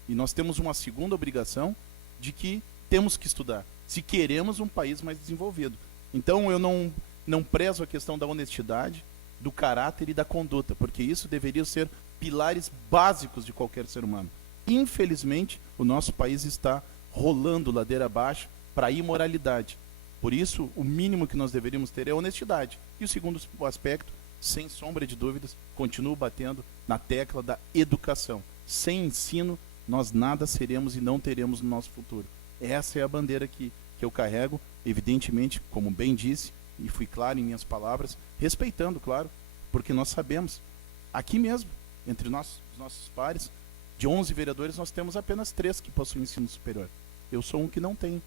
E nós temos uma segunda obrigação de que temos que estudar, se queremos um país mais desenvolvido. Então eu não prezo a questão da honestidade, do caráter e da conduta, porque isso deveria ser pilares básicos de qualquer ser humano. Infelizmente, o nosso país está rolando ladeira abaixo para a imoralidade. Por isso, o mínimo que nós deveríamos ter é honestidade. E o segundo aspecto, sem sombra de dúvidas, continuo batendo na tecla da educação. Sem ensino, nós nada seremos e não teremos no nosso futuro. Essa é a bandeira que eu carrego, evidentemente, como bem disse, e fui claro em minhas palavras, respeitando, claro, porque nós sabemos, aqui mesmo, entre nós, os nossos pares, de 11 vereadores, nós temos apenas 3 que possuem ensino superior. Eu sou um que não tenho.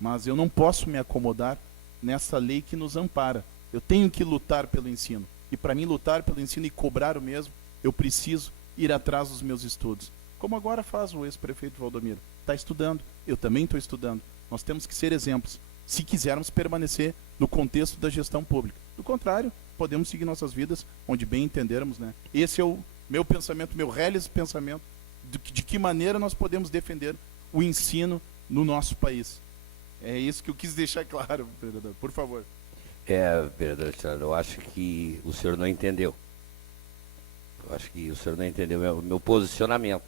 Mas eu não posso me acomodar nessa lei que nos ampara. Eu tenho que lutar pelo ensino. E para mim lutar pelo ensino e cobrar o mesmo, eu preciso ir atrás dos meus estudos. Como agora faz o ex-prefeito Valdomiro. Está estudando, eu também estou estudando. Nós temos que ser exemplos, se quisermos permanecer no contexto da gestão pública. Do contrário, podemos seguir nossas vidas onde bem entendermos, né? Esse é o meu pensamento, meu reles pensamento, de que maneira nós podemos defender o ensino no nosso país. É isso que eu quis deixar claro, vereador. Por favor. Vereador, eu acho que o senhor não entendeu. Eu acho que o senhor não entendeu o meu posicionamento.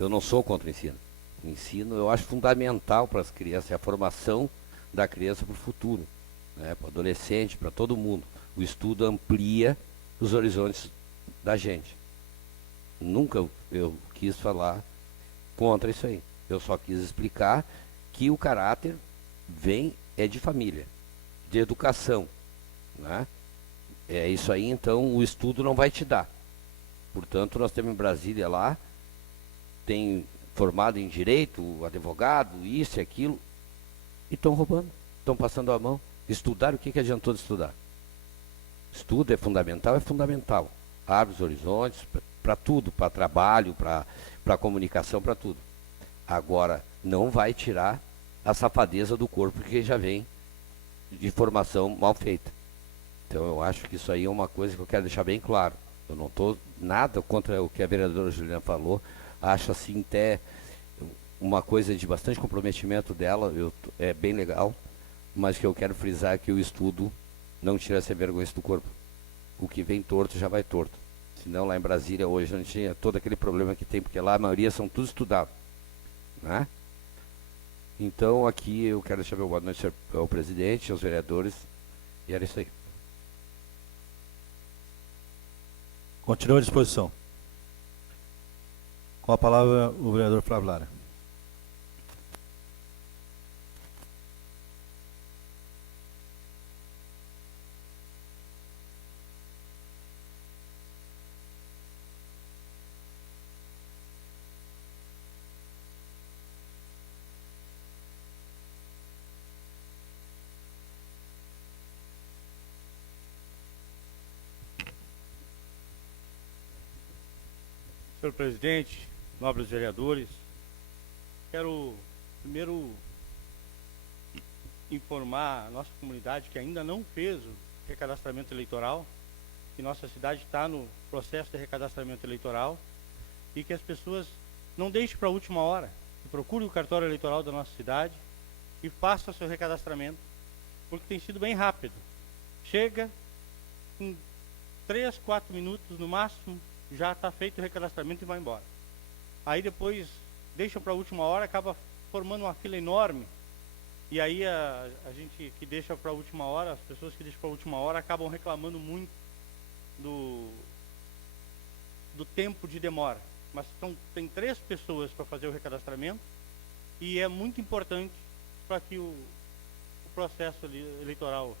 Eu não sou contra o ensino. O ensino eu acho fundamental para as crianças, é a formação da criança para o futuro, né? Para o adolescente, para todo mundo. O estudo amplia os horizontes da gente. Nunca eu quis falar contra isso aí. Eu só quis explicar que o caráter é de família, de educação, né? É isso aí, então o estudo não vai te dar. Portanto, nós temos em Brasília lá, tem formado em direito, advogado, isso e aquilo, e estão roubando, estão passando a mão. Estudar, o que adiantou de estudar? Estudo é fundamental. Abre os horizontes para tudo, para trabalho, para comunicação, para tudo. Agora, não vai tirar a safadeza do corpo que já vem de formação mal feita. Então eu acho que isso aí é uma coisa que eu quero deixar bem claro. Eu não estou nada contra o que a vereadora Juliana falou. Acho assim até uma coisa de bastante comprometimento dela, é bem legal, mas que eu quero frisar é que o estudo não tira essa vergonha do corpo. O que vem torto já vai torto. Senão lá em Brasília hoje não tinha todo aquele problema que tem, porque lá a maioria são tudo estudados, né? Então aqui eu quero deixar meu boa noite ao presidente, aos vereadores, e era isso aí. Continua à disposição. Com a palavra o vereador Flávio Lara. Senhor presidente, nobres vereadores, quero primeiro informar a nossa comunidade que ainda não fez o recadastramento eleitoral, que nossa cidade está no processo de recadastramento eleitoral e que as pessoas não deixem para a última hora, que procurem o cartório eleitoral da nossa cidade e façam o seu recadastramento, porque tem sido bem rápido. Chega, em 3, 4 minutos no máximo, já está feito o recadastramento e vai embora. Aí depois deixam para a última hora, acaba formando uma fila enorme. E aí a gente que deixa para a última hora, as pessoas que deixam para a última hora acabam reclamando muito do tempo de demora. Mas tem 3 pessoas para fazer o recadastramento e é muito importante para que o processo eleitoral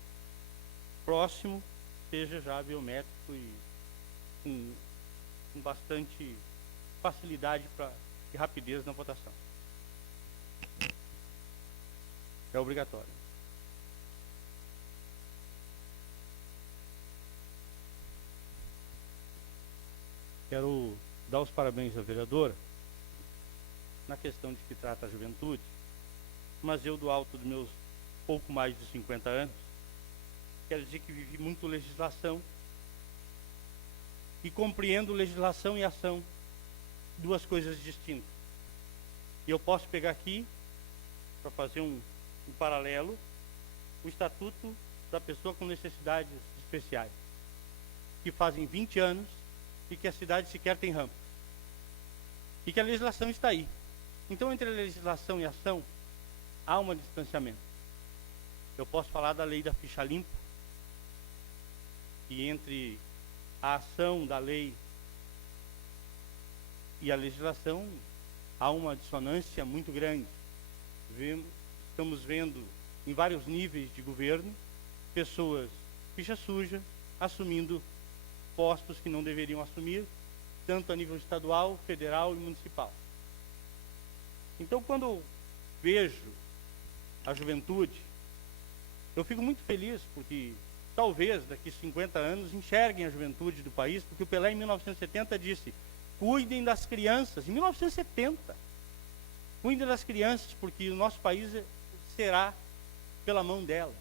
próximo seja já biométrico e com bastante facilidade e rapidez na votação. É obrigatório. Quero dar os parabéns à vereadora na questão de que trata a juventude, mas eu, do alto dos meus pouco mais de 50 anos, quero dizer que vivi muito legislação e compreendo legislação e ação, duas coisas distintas. E eu posso pegar aqui, para fazer um paralelo, o Estatuto da Pessoa com Necessidades Especiais, que fazem 20 anos e que a cidade sequer tem rampa. E que a legislação está aí. Então, entre a legislação e a ação, há um distanciamento. Eu posso falar da lei da ficha limpa, e entre a ação da lei e a legislação há uma dissonância muito grande. Estamos vendo em vários níveis de governo pessoas ficha suja assumindo postos que não deveriam assumir, tanto a nível estadual, federal e municipal. Então, quando vejo a juventude, eu fico muito feliz, porque talvez daqui 50 anos enxerguem a juventude do país, porque o Pelé em 1970 disse: cuidem das crianças. Em 1970, cuidem das crianças, porque o nosso país será pela mão delas.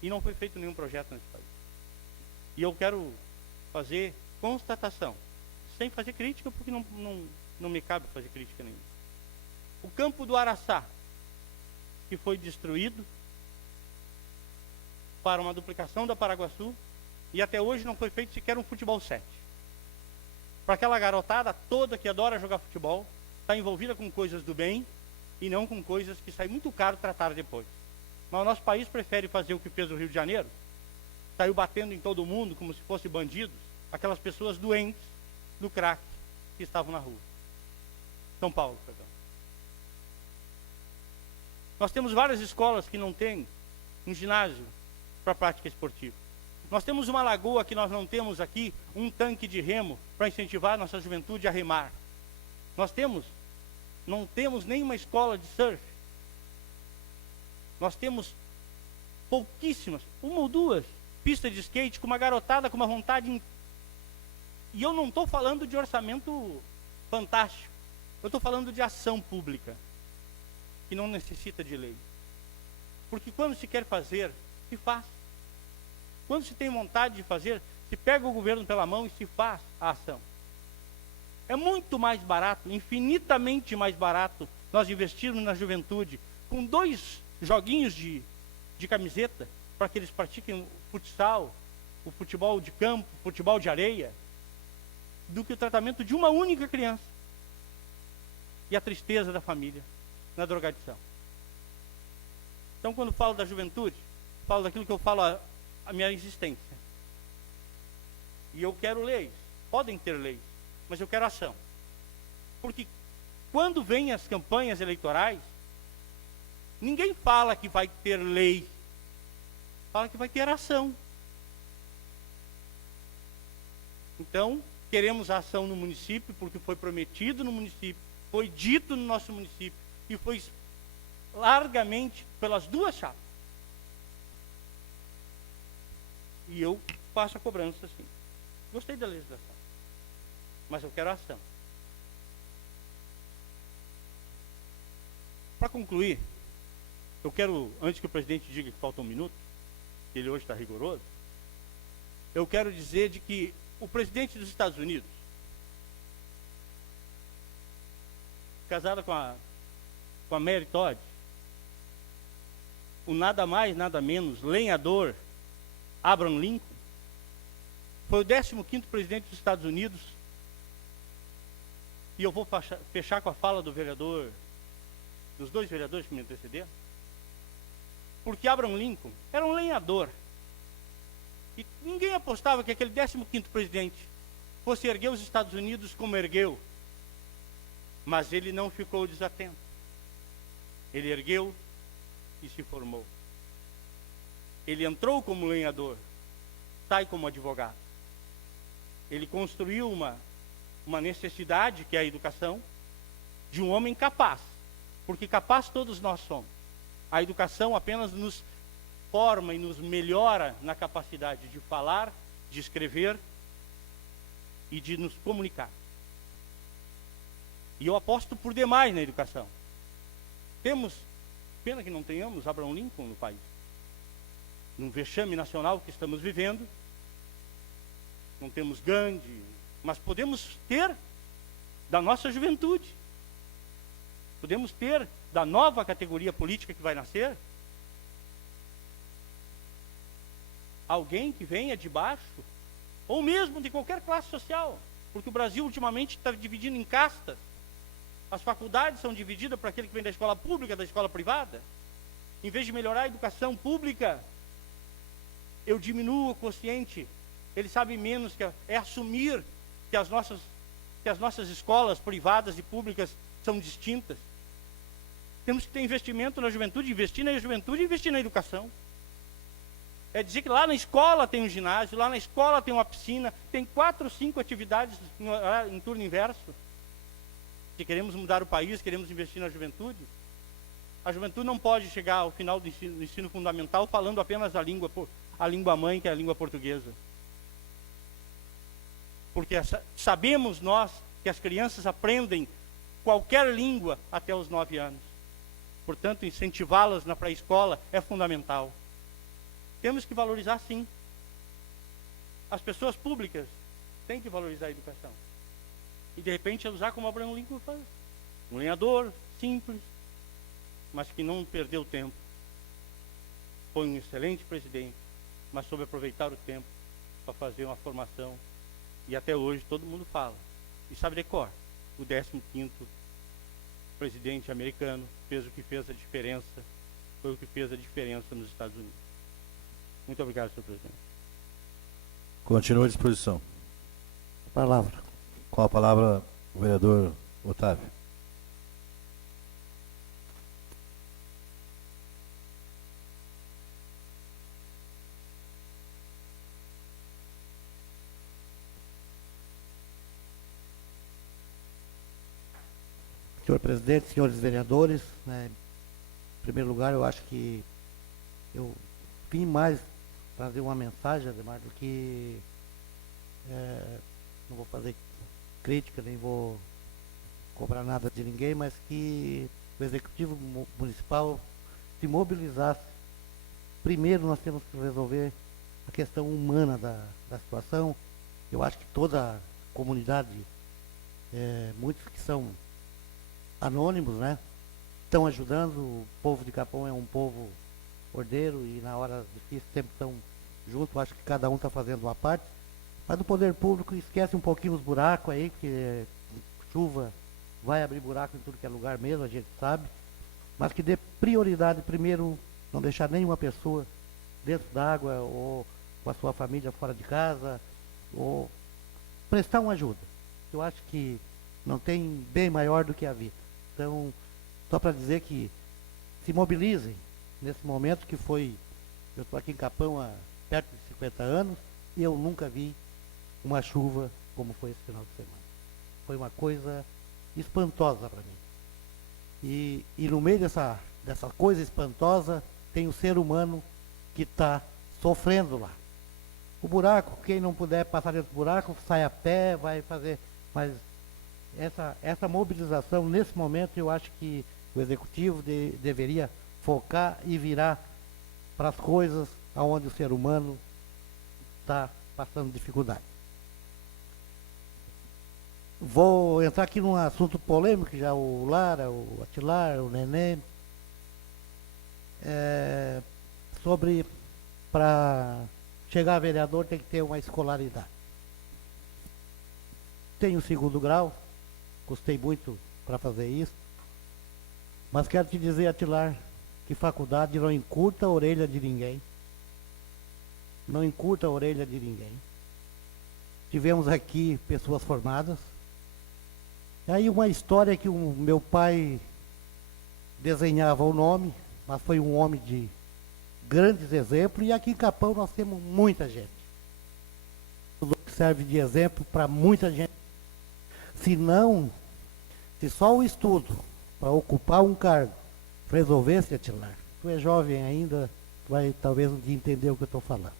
E não foi feito nenhum projeto nesse país. E eu quero fazer constatação, sem fazer crítica, porque não me cabe fazer crítica nenhuma. O campo do Araçá, que foi destruído para uma duplicação da Paraguaçu, e até hoje não foi feito sequer um futebol 7. Para aquela garotada toda que adora jogar futebol, está envolvida com coisas do bem e não com coisas que sai muito caro tratar depois. Mas o nosso país prefere fazer o que fez o Rio de Janeiro, saiu batendo em todo mundo como se fossem bandidos, aquelas pessoas doentes do crack que estavam na rua. São Paulo, perdão. Nós temos várias escolas que não têm um ginásio para prática esportiva. Nós temos uma lagoa que nós não temos aqui, um tanque de remo para incentivar a nossa juventude a remar. Nós não temos nenhuma escola de surf. Nós temos pouquíssimas, 1 ou 2 pistas de skate com uma garotada com uma vontade. E eu não estou falando de orçamento fantástico. Eu estou falando de ação pública, que não necessita de lei. Porque quando se quer fazer, se faz. Quando se tem vontade de fazer, se pega o governo pela mão e se faz a ação. É muito mais barato, infinitamente mais barato, nós investirmos na juventude com 2 joguinhos de camiseta, para que eles pratiquem o futsal, o futebol de campo, o futebol de areia, do que o tratamento de uma única criança. E a tristeza da família na drogadição. Então, quando falo da juventude, falo daquilo que eu falo a minha existência. E eu quero leis, podem ter leis, mas eu quero ação. Porque quando vêm as campanhas eleitorais, ninguém fala que vai ter lei, fala que vai ter ação. Então, queremos a ação no município, porque foi prometido no município, foi dito no nosso município, e foi largamente pelas 2 chapas. E eu faço a cobrança assim. Gostei da legislação. mas eu quero ação. Para concluir, eu quero, antes que o presidente diga que falta um minuto, que ele hoje está rigoroso, eu quero dizer de que o presidente dos Estados Unidos, casado com a Mary Todd, o nada mais, nada menos, lenhador Abraham Lincoln, foi o 15º presidente dos Estados Unidos. E eu vou fechar com a fala do vereador, dos dois vereadores que me antecederam, porque Abraham Lincoln era um lenhador. E ninguém apostava que aquele 15º presidente fosse erguer os Estados Unidos como ergueu. Mas ele não ficou desatento. Ele ergueu e se formou. Ele entrou como lenhador, sai como advogado. Ele construiu uma necessidade, que é a educação, de um homem capaz. Porque capaz todos nós somos. A educação apenas nos forma e nos melhora na capacidade de falar, de escrever e de nos comunicar. E eu aposto por demais na educação. Temos, pena que não tenhamos Abraham Lincoln no país. Num vexame nacional que estamos vivendo, não temos Gandhi, mas podemos ter da nossa juventude. Podemos ter da nova categoria política que vai nascer alguém que venha de baixo, ou mesmo de qualquer classe social, porque o Brasil ultimamente está dividindo em castas. As faculdades são divididas para aquele que vem da escola pública, da escola privada. Em vez de melhorar a educação pública, eu diminuo o quociente. Ele sabe menos, que é assumir que as nossas escolas privadas e públicas são distintas. Temos que ter investimento na juventude, investir na juventude e investir na educação. É dizer que lá na escola tem um ginásio, lá na escola tem uma piscina, tem 4 ou 5 atividades em turno inverso. Se queremos mudar o país, queremos investir na juventude, a juventude não pode chegar ao final do ensino fundamental falando apenas a língua mãe, que é a língua portuguesa. Porque sabemos nós que as crianças aprendem qualquer língua até os 9 anos. Portanto, incentivá-las na pré-escola é fundamental. Temos que valorizar, sim. As pessoas públicas têm que valorizar a educação. E, de repente, usar como Abraham Lincoln faz. Um lenhador simples, mas que não perdeu tempo. Foi um excelente presidente, mas soube aproveitar o tempo para fazer uma formação. E até hoje todo mundo fala. E sabe de cor, o 15º presidente americano fez o que fez a diferença, foi o que fez a diferença nos Estados Unidos. Muito obrigado, senhor presidente. Continua à disposição. Palavra. Com a palavra, o vereador Otávio. Senhor presidente, senhores vereadores, né, em primeiro lugar, eu acho que eu vim mais trazer uma mensagem, Ademar, do que não vou fazer crítica, nem vou cobrar nada de ninguém, mas que o Executivo Municipal se mobilizasse. Primeiro nós temos que resolver a questão humana da situação. Eu acho que toda a comunidade, muitos que são anônimos, né, estão ajudando. O povo de Capão é um povo ordeiro e na hora difícil sempre estão juntos. Acho que cada um está fazendo uma parte. Mas o poder público esquece um pouquinho os buracos aí, porque chuva vai abrir buraco em tudo que é lugar mesmo, a gente sabe. Mas que dê prioridade primeiro, não deixar nenhuma pessoa dentro d'água ou com a sua família fora de casa, ou prestar uma ajuda. Eu acho que não tem bem maior do que a vida. Então, só para dizer que se mobilizem nesse momento que foi... Eu estou aqui em Capão há perto de 50 anos e eu nunca vi uma chuva como foi esse final de semana. Foi uma coisa espantosa para mim. E no meio dessa coisa espantosa, tem o ser humano que está sofrendo lá. O buraco, quem não puder passar dentro do buraco, sai a pé, vai Mas essa mobilização, nesse momento, eu acho que o Executivo deveria focar e virar para as coisas onde o ser humano está passando dificuldade. Vou entrar aqui num assunto polêmico, já o Lara, o Atilar, o Nenê, sobre, para chegar a vereador tem que ter uma escolaridade. Tenho 2º grau, custei muito para fazer isso, mas quero te dizer, Atilar, que faculdade não encurta a orelha de ninguém. Não encurta a orelha de ninguém. Tivemos aqui pessoas formadas. Aí uma história que o meu pai desenhava o nome, mas foi um homem de grandes exemplos, e aqui em Capão nós temos muita gente. Que serve de exemplo para muita gente. Se só o estudo para ocupar um cargo resolvesse, Atilar, tu é jovem ainda, vai talvez um dia entender o que eu estou falando.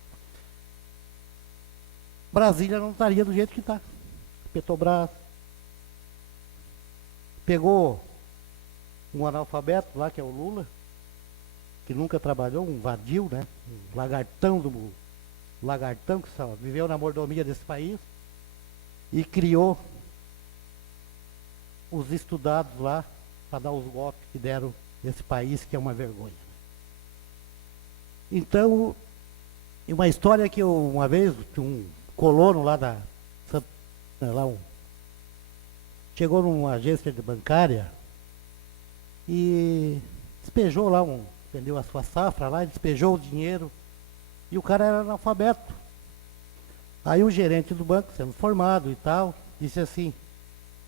Brasília não estaria do jeito que está. Petrobras pegou um analfabeto lá, que é o Lula, que nunca trabalhou, um vadio, né? Um lagartão que só viveu na mordomia desse país, e criou os estudados lá para dar os golpes que deram nesse país, que é uma vergonha. Então, uma história que uma vez, um colono lá chegou numa agência bancária e despejou lá, vendeu a sua safra lá, e despejou o dinheiro, e o cara era analfabeto. Aí o gerente do banco, sendo formado e tal, disse assim: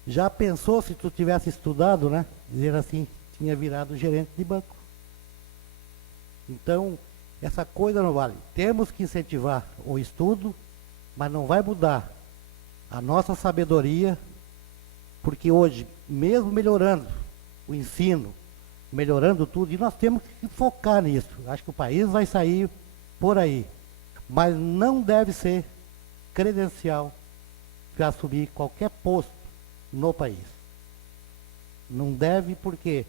já pensou se tu tivesse estudado, né? Dizer assim, tinha virado gerente de banco. Então, essa coisa não vale. Temos que incentivar o estudo, mas não vai mudar a nossa sabedoria, porque hoje, mesmo melhorando o ensino, melhorando tudo, e nós temos que focar nisso. Acho que o país vai sair por aí. Mas não deve ser credencial para assumir qualquer posto no país. Não deve, porque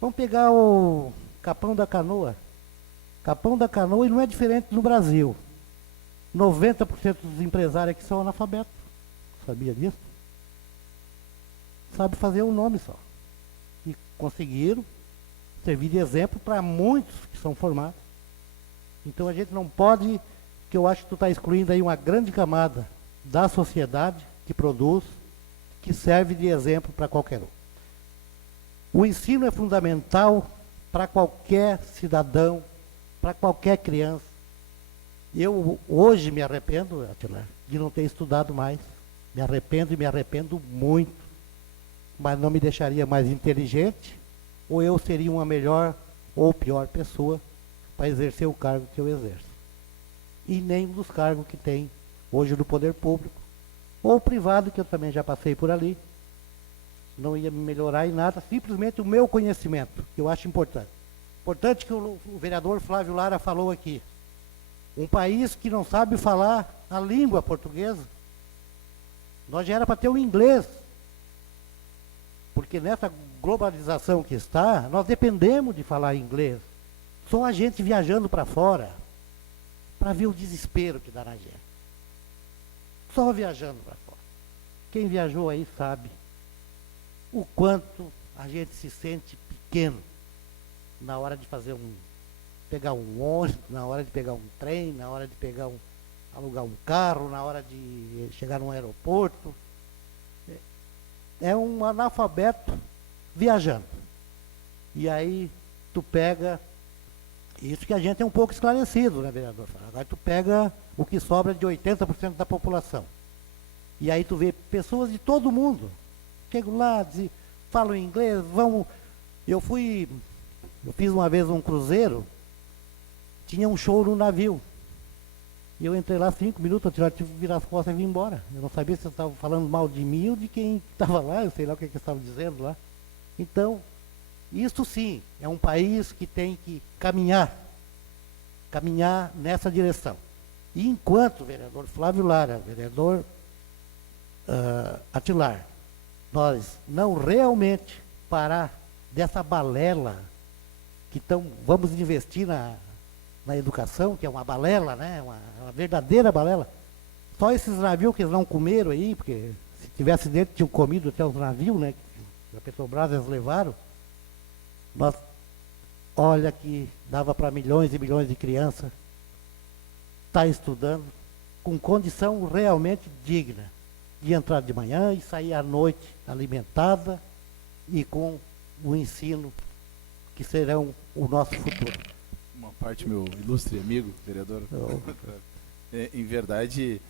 vamos pegar o Capão da Canoa. Capão da Canoa, e não é diferente no Brasil. 90% dos empresários aqui são analfabetos. Sabia disso? Sabe fazer um nome só. E conseguiram servir de exemplo para muitos que são formados. Então a gente não pode, que eu acho que tu está excluindo aí uma grande camada da sociedade que produz, que serve de exemplo para qualquer um. O ensino é fundamental para qualquer cidadão, para qualquer criança. Eu hoje me arrependo, Atilar, de não ter estudado mais. Me arrependo, e me arrependo muito. Mas não me deixaria mais inteligente, ou eu seria uma melhor ou pior pessoa para exercer o cargo que eu exerço. E nem dos cargos que tem hoje no poder público, ou privado, que eu também já passei por ali. Não ia me melhorar em nada, simplesmente o meu conhecimento, que eu acho importante. Importante que o vereador Flávio Lara falou aqui. Um país que não sabe falar a língua portuguesa. Nós já era para ter o inglês. Porque nessa globalização que está, nós dependemos de falar inglês. Só a gente viajando para fora, para ver o desespero que dá na gente. Só viajando para fora. Quem viajou aí sabe o quanto a gente se sente pequeno na hora de pegar um ônibus, na hora de pegar um trem, na hora de alugar um carro, na hora de chegar num aeroporto. É um analfabeto viajando. E aí tu pega, isso que a gente é um pouco esclarecido, né, vereador? Agora tu pega o que sobra de 80% da população. E aí tu vê pessoas de todo mundo. Chegam lá, falam inglês, Eu fiz uma vez um cruzeiro, tinha um show no navio. E eu entrei lá 5 minutos, eu tive que virar as costas e vir embora. Eu não sabia se você estava falando mal de mim ou de quem estava lá, eu sei lá o que eles estavam dizendo lá. Então, isso sim, é um país que tem que caminhar nessa direção. E enquanto o vereador Flávio Lara, vereador Atilar, nós não realmente parar dessa balela que vamos investir na educação, que é uma balela, né? Uma verdadeira balela. Só esses navios que eles não comeram aí, porque se tivesse dentro tinham comido até os navios, né? Que a Petrobras eles levaram. Olha que dava para milhões e milhões de crianças estar estudando com condição realmente digna de entrar de manhã e sair à noite alimentada e com o ensino que serão o nosso futuro. Uma parte, meu ilustre amigo, vereador. Em verdade,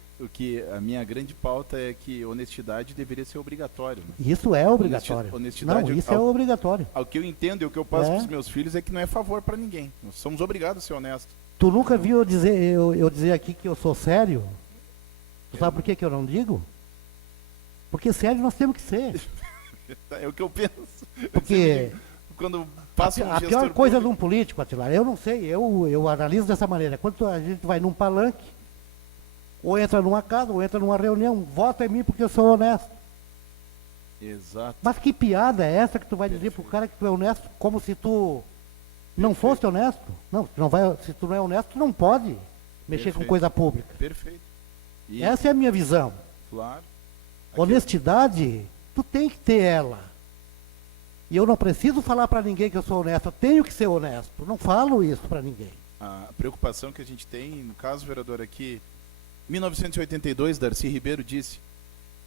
a minha grande pauta é que honestidade deveria ser obrigatório. Né? Isso é obrigatório. Honestidade, não, isso é obrigatório. Ao que eu entendo e o que eu passo para os meus filhos é que não é favor para ninguém. Nós somos obrigados a ser honestos. Tu nunca viu eu dizer aqui que eu sou sério? Tu sabe por que eu não digo? Porque sério nós temos que ser. É o que eu penso. Porque quando passa a pior coisa de um político, Atilar, eu não sei, eu analiso dessa maneira. Quando a gente vai num palanque, ou entra numa casa, ou entra numa reunião, vota em mim porque eu sou honesto. Exato. Mas que piada é essa que tu vai dizer pro cara que tu é honesto, como se tu não fosse honesto? Não, se tu não é honesto, tu não pode mexer com coisa pública. Perfeito. Essa é a minha visão. Claro. Honestidade, tu tem que ter ela. E eu não preciso falar para ninguém que eu sou honesto, eu tenho que ser honesto. Não falo isso para ninguém. A preocupação que a gente tem, no caso, vereador, aqui, em 1982, Darcy Ribeiro disse,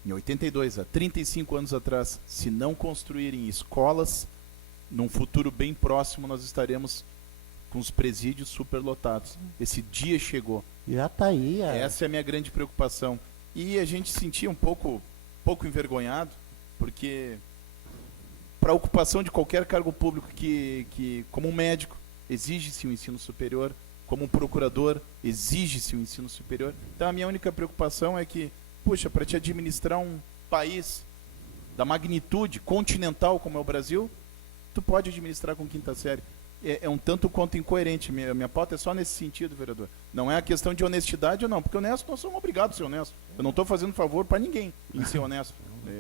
em 82, há 35 anos atrás, se não construírem escolas, num futuro bem próximo nós estaremos com os presídios superlotados. Esse dia chegou. Já está aí. Essa é a minha grande preocupação. E a gente se sentia um pouco envergonhado, porque para a ocupação de qualquer cargo público que como um médico, exige-se um ensino superior, como um procurador, exige-se um ensino superior. Então a minha única preocupação é que, puxa, para te administrar um país da magnitude continental como é o Brasil, tu pode administrar com quinta série. É um tanto quanto incoerente. Minha pauta é só nesse sentido, vereador. Não é a questão de honestidade ou não, porque honesto nós somos obrigados a ser honestos. Eu não estou fazendo favor para ninguém em ser honesto.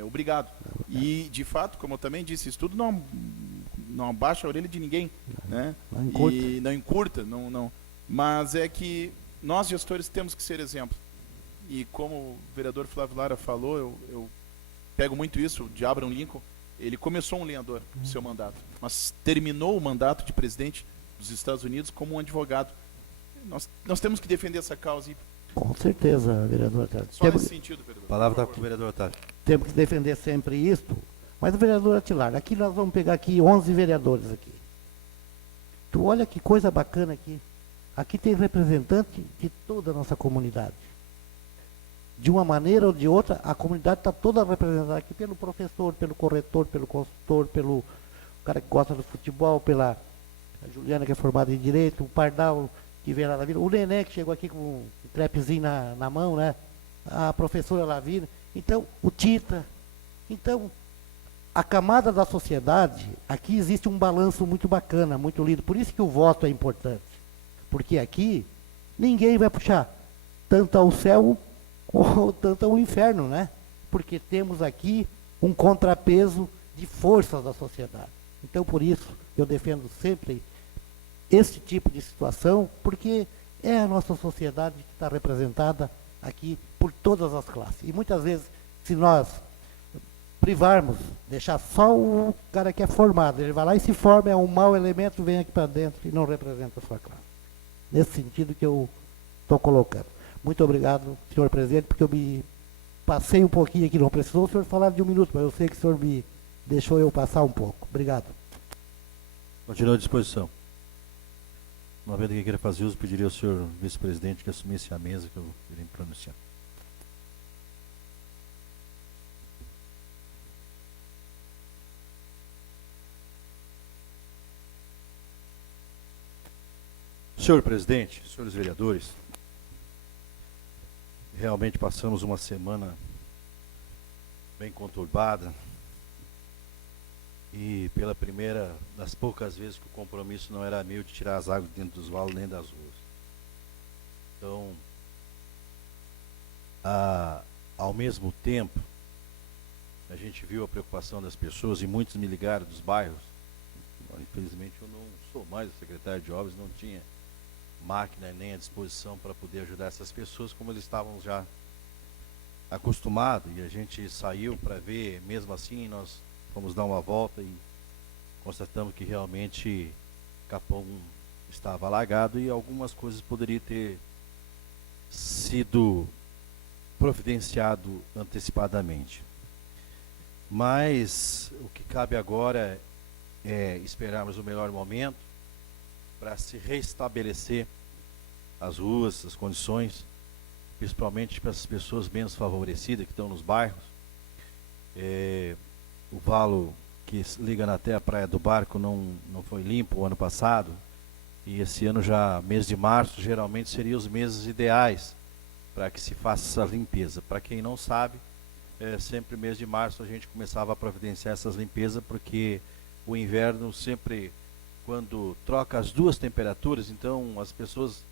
Obrigado. E, de fato, como eu também disse, isso tudo não abaixa a orelha de ninguém. Né? Não encurta. E não encurta. Não. Mas é que nós, gestores, temos que ser exemplos. E como o vereador Flávio Lara falou, eu pego muito isso de Abraham Lincoln. Ele começou um lenhador no seu mandato, mas terminou o mandato de presidente dos Estados Unidos como um advogado. Nós temos que defender essa causa. Com certeza, vereador. Só nesse sentido, vereador. A palavra está com o vereador Otávio. Temos que defender sempre isto. Mas, vereador Atilar, aqui nós vamos pegar aqui 11 vereadores aqui. Tu olha que coisa bacana aqui. Aqui tem representante de toda a nossa comunidade. De uma maneira ou de outra, a comunidade está toda representada aqui pelo professor, pelo corretor, pelo consultor, pelo cara que gosta do futebol, pela Juliana que é formada em Direito, o Pardal que veio lá da vida, o Nené que chegou aqui com um trepezinho na mão, né? A professora Lavina, então o Tita. Então, a camada da sociedade, aqui existe um balanço muito bacana, muito lindo. Por isso que o voto é importante. Porque aqui ninguém vai puxar tanto ao céu ou tanto ao inferno, né? Porque temos aqui um contrapeso de forças da sociedade. Então, por isso, eu defendo sempre esse tipo de situação, porque é a nossa sociedade que está representada aqui por todas as classes. E muitas vezes, se nós privarmos, deixar só o cara que é formado, ele vai lá e se forma, é um mau elemento, vem aqui para dentro e não representa a sua classe. Nesse sentido que eu estou colocando. Muito obrigado, senhor presidente, porque eu me passei um pouquinho aqui, não precisou o senhor falar de um minuto, mas eu sei que o senhor me deixou eu passar um pouco. Obrigado. Continua à disposição. Não havendo quem queira fazer uso, pediria ao senhor vice-presidente que assumisse a mesa que eu irei me pronunciar. Senhor presidente, senhores vereadores, realmente passamos uma semana bem conturbada e pela primeira das poucas vezes que o compromisso não era meu de tirar as águas dentro dos valos nem das ruas. Então, ao mesmo tempo, A gente viu a preocupação das pessoas e muitos me ligaram dos bairros. Infelizmente eu não sou mais o secretário de obras, não tinha máquina nem à disposição para poder ajudar essas pessoas como eles estavam já acostumados. E a gente saiu para ver, mesmo assim nós fomos dar uma volta e constatamos que realmente Capão estava alagado e algumas coisas poderiam ter sido providenciado antecipadamente. Mas o que cabe agora é esperarmos o melhor momento para se restabelecer as ruas, as condições, principalmente para as pessoas menos favorecidas que estão nos bairros. O valo que liga até a Praia do Barco não foi limpo o ano passado, e esse ano já, mês de março, geralmente seriam os meses ideais para que se faça essa limpeza. Para quem não sabe, sempre mês de março a gente começava a providenciar essas limpezas, porque o inverno sempre, quando troca as duas temperaturas, então as pessoas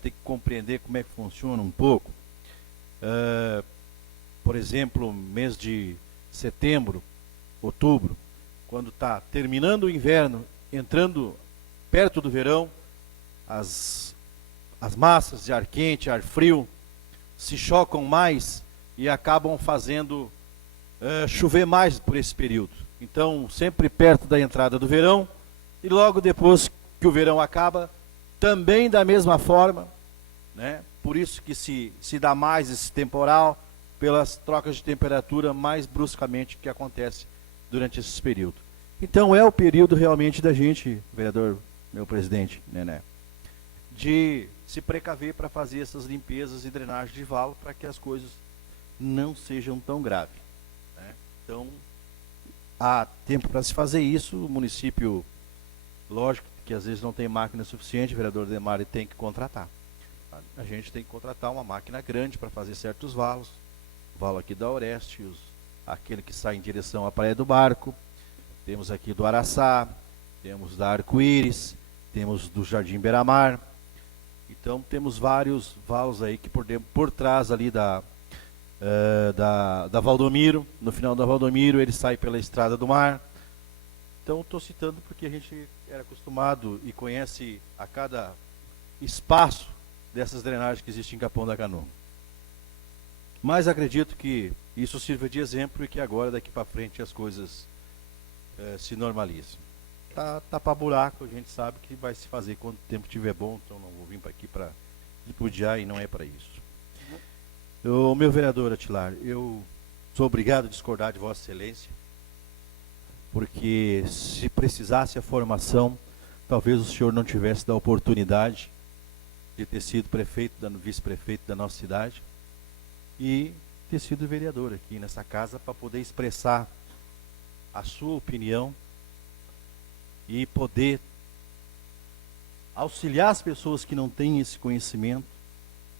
têm que compreender como é que funciona um pouco. Por exemplo, mês de setembro, outubro, quando está terminando o inverno, entrando perto do verão, as massas de ar quente, ar frio, se chocam mais e acabam fazendo chover mais por esse período. Então, sempre perto da entrada do verão, e logo depois que o verão acaba, também da mesma forma, né? Por isso que se dá mais esse temporal, pelas trocas de temperatura mais bruscamente que acontece durante esse período. Então é o período realmente da gente, vereador, meu presidente, Nené, de se precaver para fazer essas limpezas e drenagens de valo para que as coisas não sejam tão graves, né? Então, há tempo para se fazer isso. O município, lógico que às vezes não tem máquina suficiente, o vereador Demari tem que contratar. A gente tem que contratar uma máquina grande para fazer certos valos. O valo aqui da Oreste, aquele que sai em direção à Praia do Barco. Temos aqui do Araçá, temos da Arco-Íris, temos do Jardim Beira-Mar. Então temos vários valos aí que por trás ali da Valdomiro, no final da Valdomiro, ele sai pela Estrada do Mar. Então estou citando porque a gente era acostumado e conhece a cada espaço dessas drenagens que existem em Capão da Canoa. Mas acredito que isso sirva de exemplo e que agora, daqui para frente, as coisas se normalizam. Tá para buraco, a gente sabe que vai se fazer quando o tempo estiver bom, então não vou vir para aqui para repudiar e não é para isso. Meu vereador Atilar, eu sou obrigado a discordar de Vossa Excelência, porque se precisasse a formação, talvez o senhor não tivesse da oportunidade de ter sido prefeito, vice-prefeito da nossa cidade e ter sido vereador aqui nessa casa para poder expressar a sua opinião e poder auxiliar as pessoas que não têm esse conhecimento,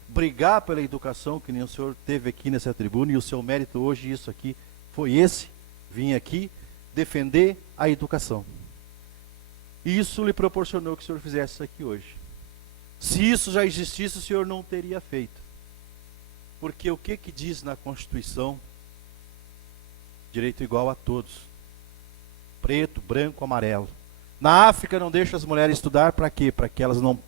brigar pela educação, que nem o senhor teve aqui nessa tribuna, e o seu mérito hoje, isso aqui, foi esse, vim aqui defender a educação. E isso lhe proporcionou que o senhor fizesse isso aqui hoje. Se isso já existisse, o senhor não teria feito. Porque o que diz na Constituição? Direito igual a todos. Preto, branco, amarelo. Na África não deixa as mulheres estudar para quê? Para que elas não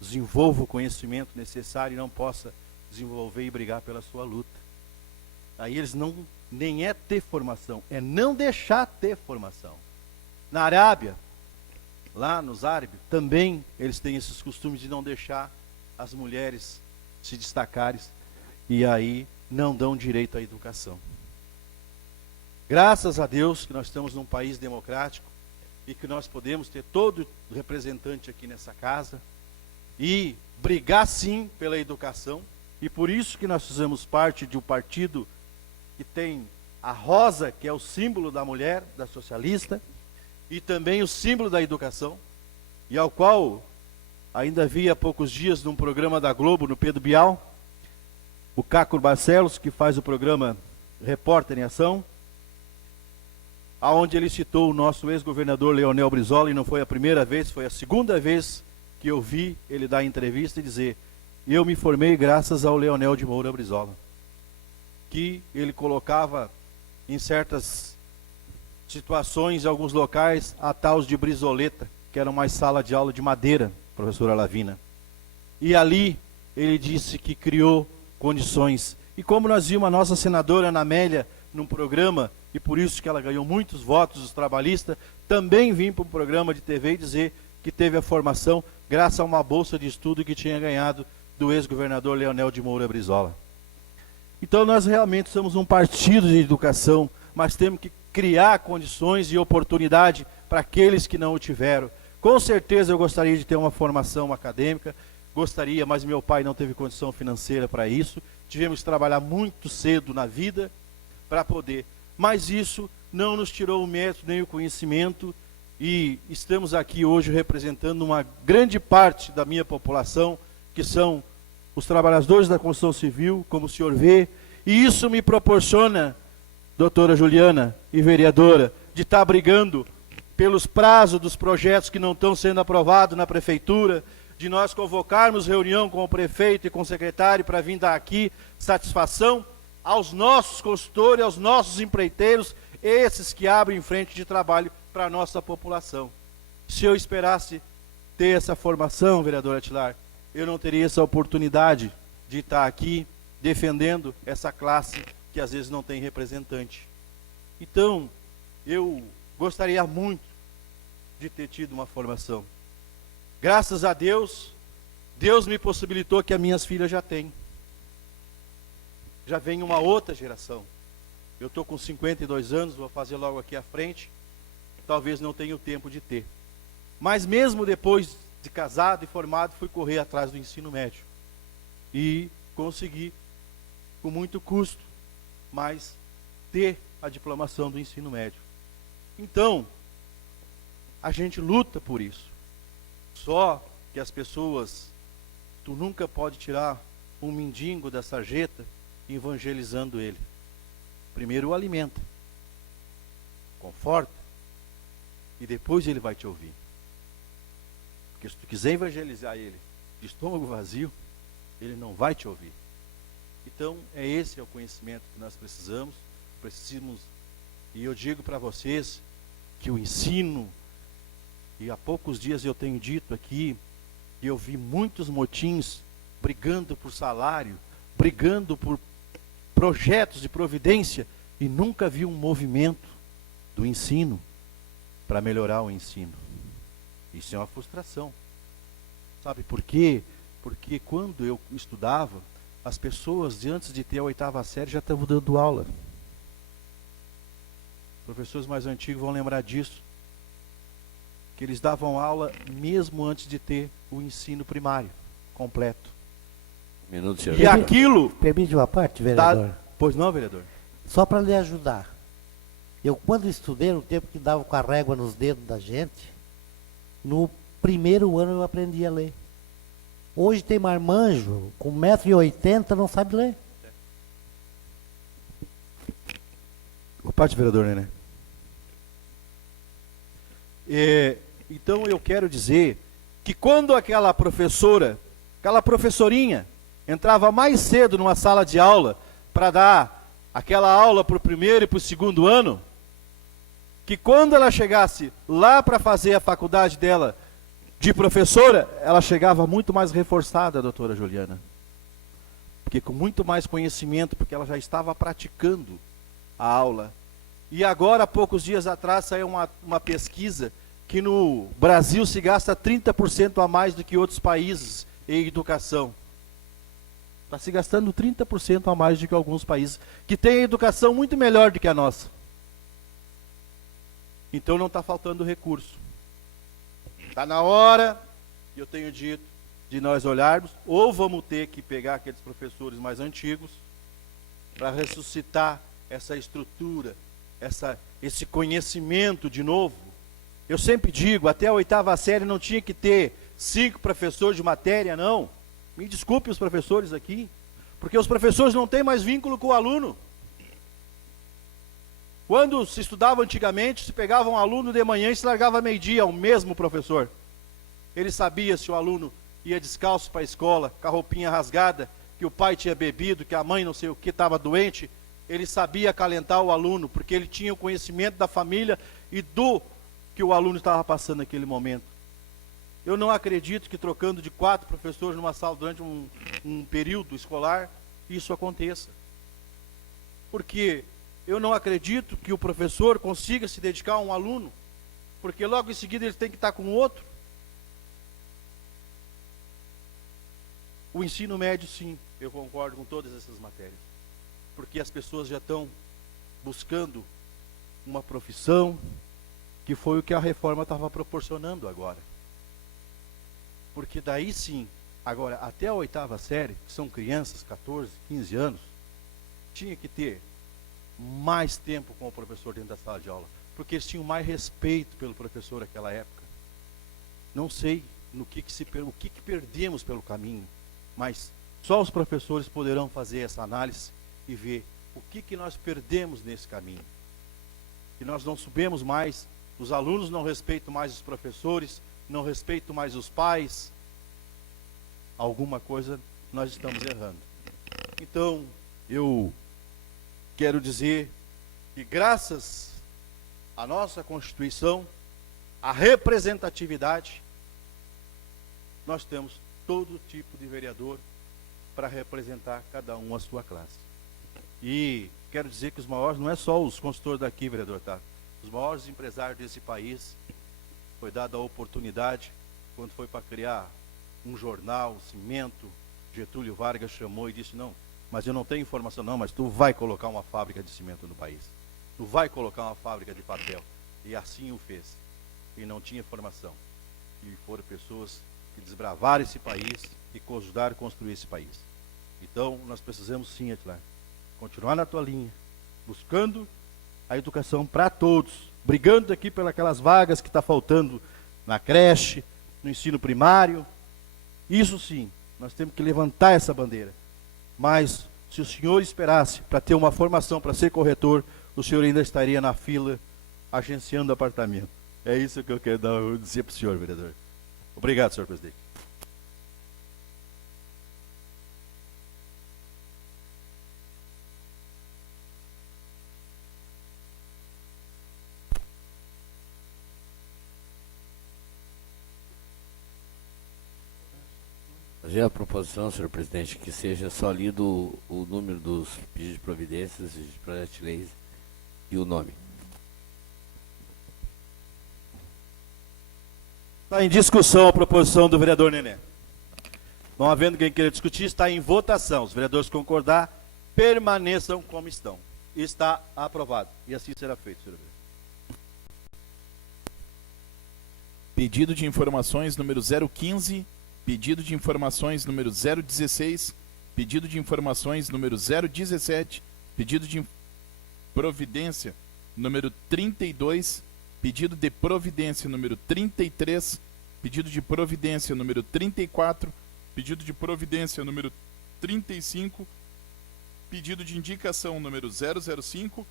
desenvolvam o conhecimento necessário e não possam desenvolver e brigar pela sua luta. Aí eles nem é ter formação, é não deixar ter formação. Na Arábia, lá nos árabes, também eles têm esses costumes de não deixar as mulheres se destacarem e aí não dão direito à educação. Graças a Deus que nós estamos num país democrático e que nós podemos ter todo representante aqui nessa casa e brigar sim pela educação, e por isso que nós fizemos parte de um partido que tem a rosa, que é o símbolo da mulher, da socialista, e também o símbolo da educação, e ao qual ainda vi há poucos dias num programa da Globo, no Pedro Bial, o Caco Barcelos, que faz o programa Repórter em Ação, aonde ele citou o nosso ex-governador Leonel Brizola, e não foi a primeira vez, foi a segunda vez que eu vi ele dar entrevista e dizer: eu me formei graças ao Leonel de Moura Brizola, que ele colocava em certas situações, em alguns locais, a tal de brizoleta, que era uma sala de aula de madeira, professora Lavina. E ali ele disse que criou condições. E como nós vimos a nossa senadora Ana Amélia num programa, e por isso que ela ganhou muitos votos dos trabalhistas, também vim para um programa de TV e dizer que teve a formação graças a uma bolsa de estudo que tinha ganhado do ex-governador Leonel de Moura Brizola. Então nós realmente somos um partido de educação, mas temos que criar condições e oportunidade para aqueles que não o tiveram. Com certeza eu gostaria de ter uma formação acadêmica, gostaria, mas meu pai não teve condição financeira para isso. Tivemos que trabalhar muito cedo na vida para poder. Mas isso não nos tirou o mérito nem o conhecimento, e estamos aqui hoje representando uma grande parte da minha população, que são os trabalhadores da construção civil, como o senhor vê, e isso me proporciona, doutora Juliana e vereadora, de estar brigando pelos prazos dos projetos que não estão sendo aprovados na prefeitura, de nós convocarmos reunião com o prefeito e com o secretário para vir dar aqui satisfação aos nossos consultores, aos nossos empreiteiros, esses que abrem frente de trabalho para a nossa população. Se eu esperasse ter essa formação, vereador Atilar, eu não teria essa oportunidade de estar aqui defendendo essa classe que às vezes não tem representante. Então, eu gostaria muito de ter tido uma formação. Graças a Deus, Deus me possibilitou que as minhas filhas já têm. Já vem uma outra geração. Eu estou com 52 anos, vou fazer logo aqui à frente. Talvez não tenha o tempo de ter. Mas mesmo depois de casado e formado, fui correr atrás do ensino médio. E consegui, com muito custo, mas ter a diplomação do ensino médio. Então, a gente luta por isso. Só que as pessoas, tu nunca pode tirar um mendigo da sarjeta evangelizando ele. Primeiro o alimenta, conforta, e depois ele vai te ouvir. Porque se tu quiser evangelizar ele de estômago vazio, ele não vai te ouvir. Então, esse é o conhecimento que nós precisamos, e eu digo para vocês que o ensino, e há poucos dias eu tenho dito aqui, que eu vi muitos motins brigando por salário, brigando por projetos de providência, e nunca vi um movimento do ensino para melhorar o ensino. Isso é uma frustração. Sabe por quê? Porque quando eu estudava, as pessoas, antes de ter a 8ª série, já estavam dando aula. Professores mais antigos vão lembrar disso. Que eles davam aula mesmo antes de ter o ensino primário completo. Minuto, senhor. E aquilo... Permite uma parte, vereador? Pois não, vereador? Só para lhe ajudar. Eu, quando estudei, no tempo que dava com a régua nos dedos da gente, no primeiro ano eu aprendi a ler. Hoje tem marmanjo, com 1,80 m, não sabe ler. Boa parte, vereador, né? Então eu quero dizer que quando aquela professorinha, entrava mais cedo numa sala de aula para dar aquela aula para o primeiro e para o segundo ano, que quando ela chegasse lá para fazer a faculdade dela de professora, ela chegava muito mais reforçada, doutora Juliana. Porque com muito mais conhecimento, porque ela já estava praticando a aula. E agora, há poucos dias atrás, saiu uma pesquisa que no Brasil se gasta 30% a mais do que outros países em educação. Está se gastando 30% a mais do que alguns países, que têm a educação muito melhor do que a nossa. Então não está faltando recurso. Está na hora, eu tenho dito, de nós olharmos, ou vamos ter que pegar aqueles professores mais antigos, para ressuscitar essa estrutura, esse conhecimento de novo. Eu sempre digo, até a 8ª série não tinha que ter 5 professores de matéria, não. Me desculpe os professores aqui, porque os professores não têm mais vínculo com o aluno. Quando se estudava antigamente, se pegava um aluno de manhã e se largava meio-dia, o mesmo professor. Ele sabia se o aluno ia descalço para a escola, com a roupinha rasgada, que o pai tinha bebido, que a mãe não sei o que estava doente, ele sabia acalentar o aluno, porque ele tinha o conhecimento da família e do que o aluno estava passando naquele momento. Eu não acredito que trocando de 4 professores numa sala durante um período escolar, isso aconteça. Porque eu não acredito que o professor consiga se dedicar a um aluno, porque logo em seguida ele tem que estar com o outro. O ensino médio, sim, eu concordo com todas essas matérias. Porque as pessoas já estão buscando uma profissão, que foi o que a reforma estava proporcionando agora. Porque daí sim, agora até a 8ª série, que são crianças, 14, 15 anos, tinha que ter mais tempo com o professor dentro da sala de aula, porque eles tinham mais respeito pelo professor naquela época. Não sei o que perdemos pelo caminho, mas só os professores poderão fazer essa análise e ver o que nós perdemos nesse caminho. Que nós não subimos mais, os alunos não respeitam mais os professores, não respeitam mais os pais. Alguma coisa nós estamos errando. Então, eu quero dizer que graças à nossa Constituição, à representatividade, nós temos todo tipo de vereador para representar cada um a sua classe. E quero dizer que os maiores, não é só os consultores daqui, vereador, tá? Os maiores empresários desse país, foi dada a oportunidade, quando foi para criar um jornal, Cimento, Getúlio Vargas chamou e disse, não, mas eu não tenho informação, não, mas tu vai colocar uma fábrica de cimento no país. Tu vai colocar uma fábrica de papel. E assim o fez. E não tinha informação. E foram pessoas que desbravaram esse país e que ajudaram a construir esse país. Então, nós precisamos sim, Atilar, continuar na tua linha, buscando a educação para todos, brigando aqui pelas vagas que está faltando na creche, no ensino primário. Isso sim, nós temos que levantar essa bandeira. Mas, se o senhor esperasse para ter uma formação para ser corretor, o senhor ainda estaria na fila, agenciando apartamento. É isso que eu quero dizer para o senhor, vereador. Obrigado, senhor presidente. Fazer a proposição, senhor presidente, que seja só lido o número dos pedidos de providências, de projetos de leis e o nome. Está em discussão a proposição do vereador Nené. Não havendo quem queira discutir, está em votação. Os vereadores concordar, permaneçam como estão. Está aprovado. E assim será feito, senhor vereador. Pedido de informações número 015, pedido de informações número 016, pedido de informações número 017, pedido de providência número 32, pedido de providência número 33, pedido de providência número 34, pedido de providência número 35, pedido de indicação número 005,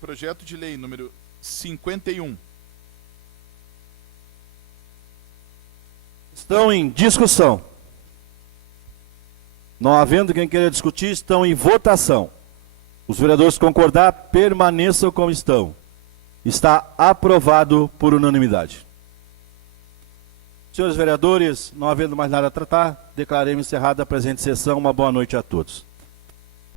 projeto de lei número 51. Estão em discussão. Não havendo quem queira discutir, estão em votação. Os vereadores concordar, permaneçam como estão. Está aprovado por unanimidade. Senhores vereadores, não havendo mais nada a tratar, declaremos encerrada a presente sessão. Uma boa noite a todos.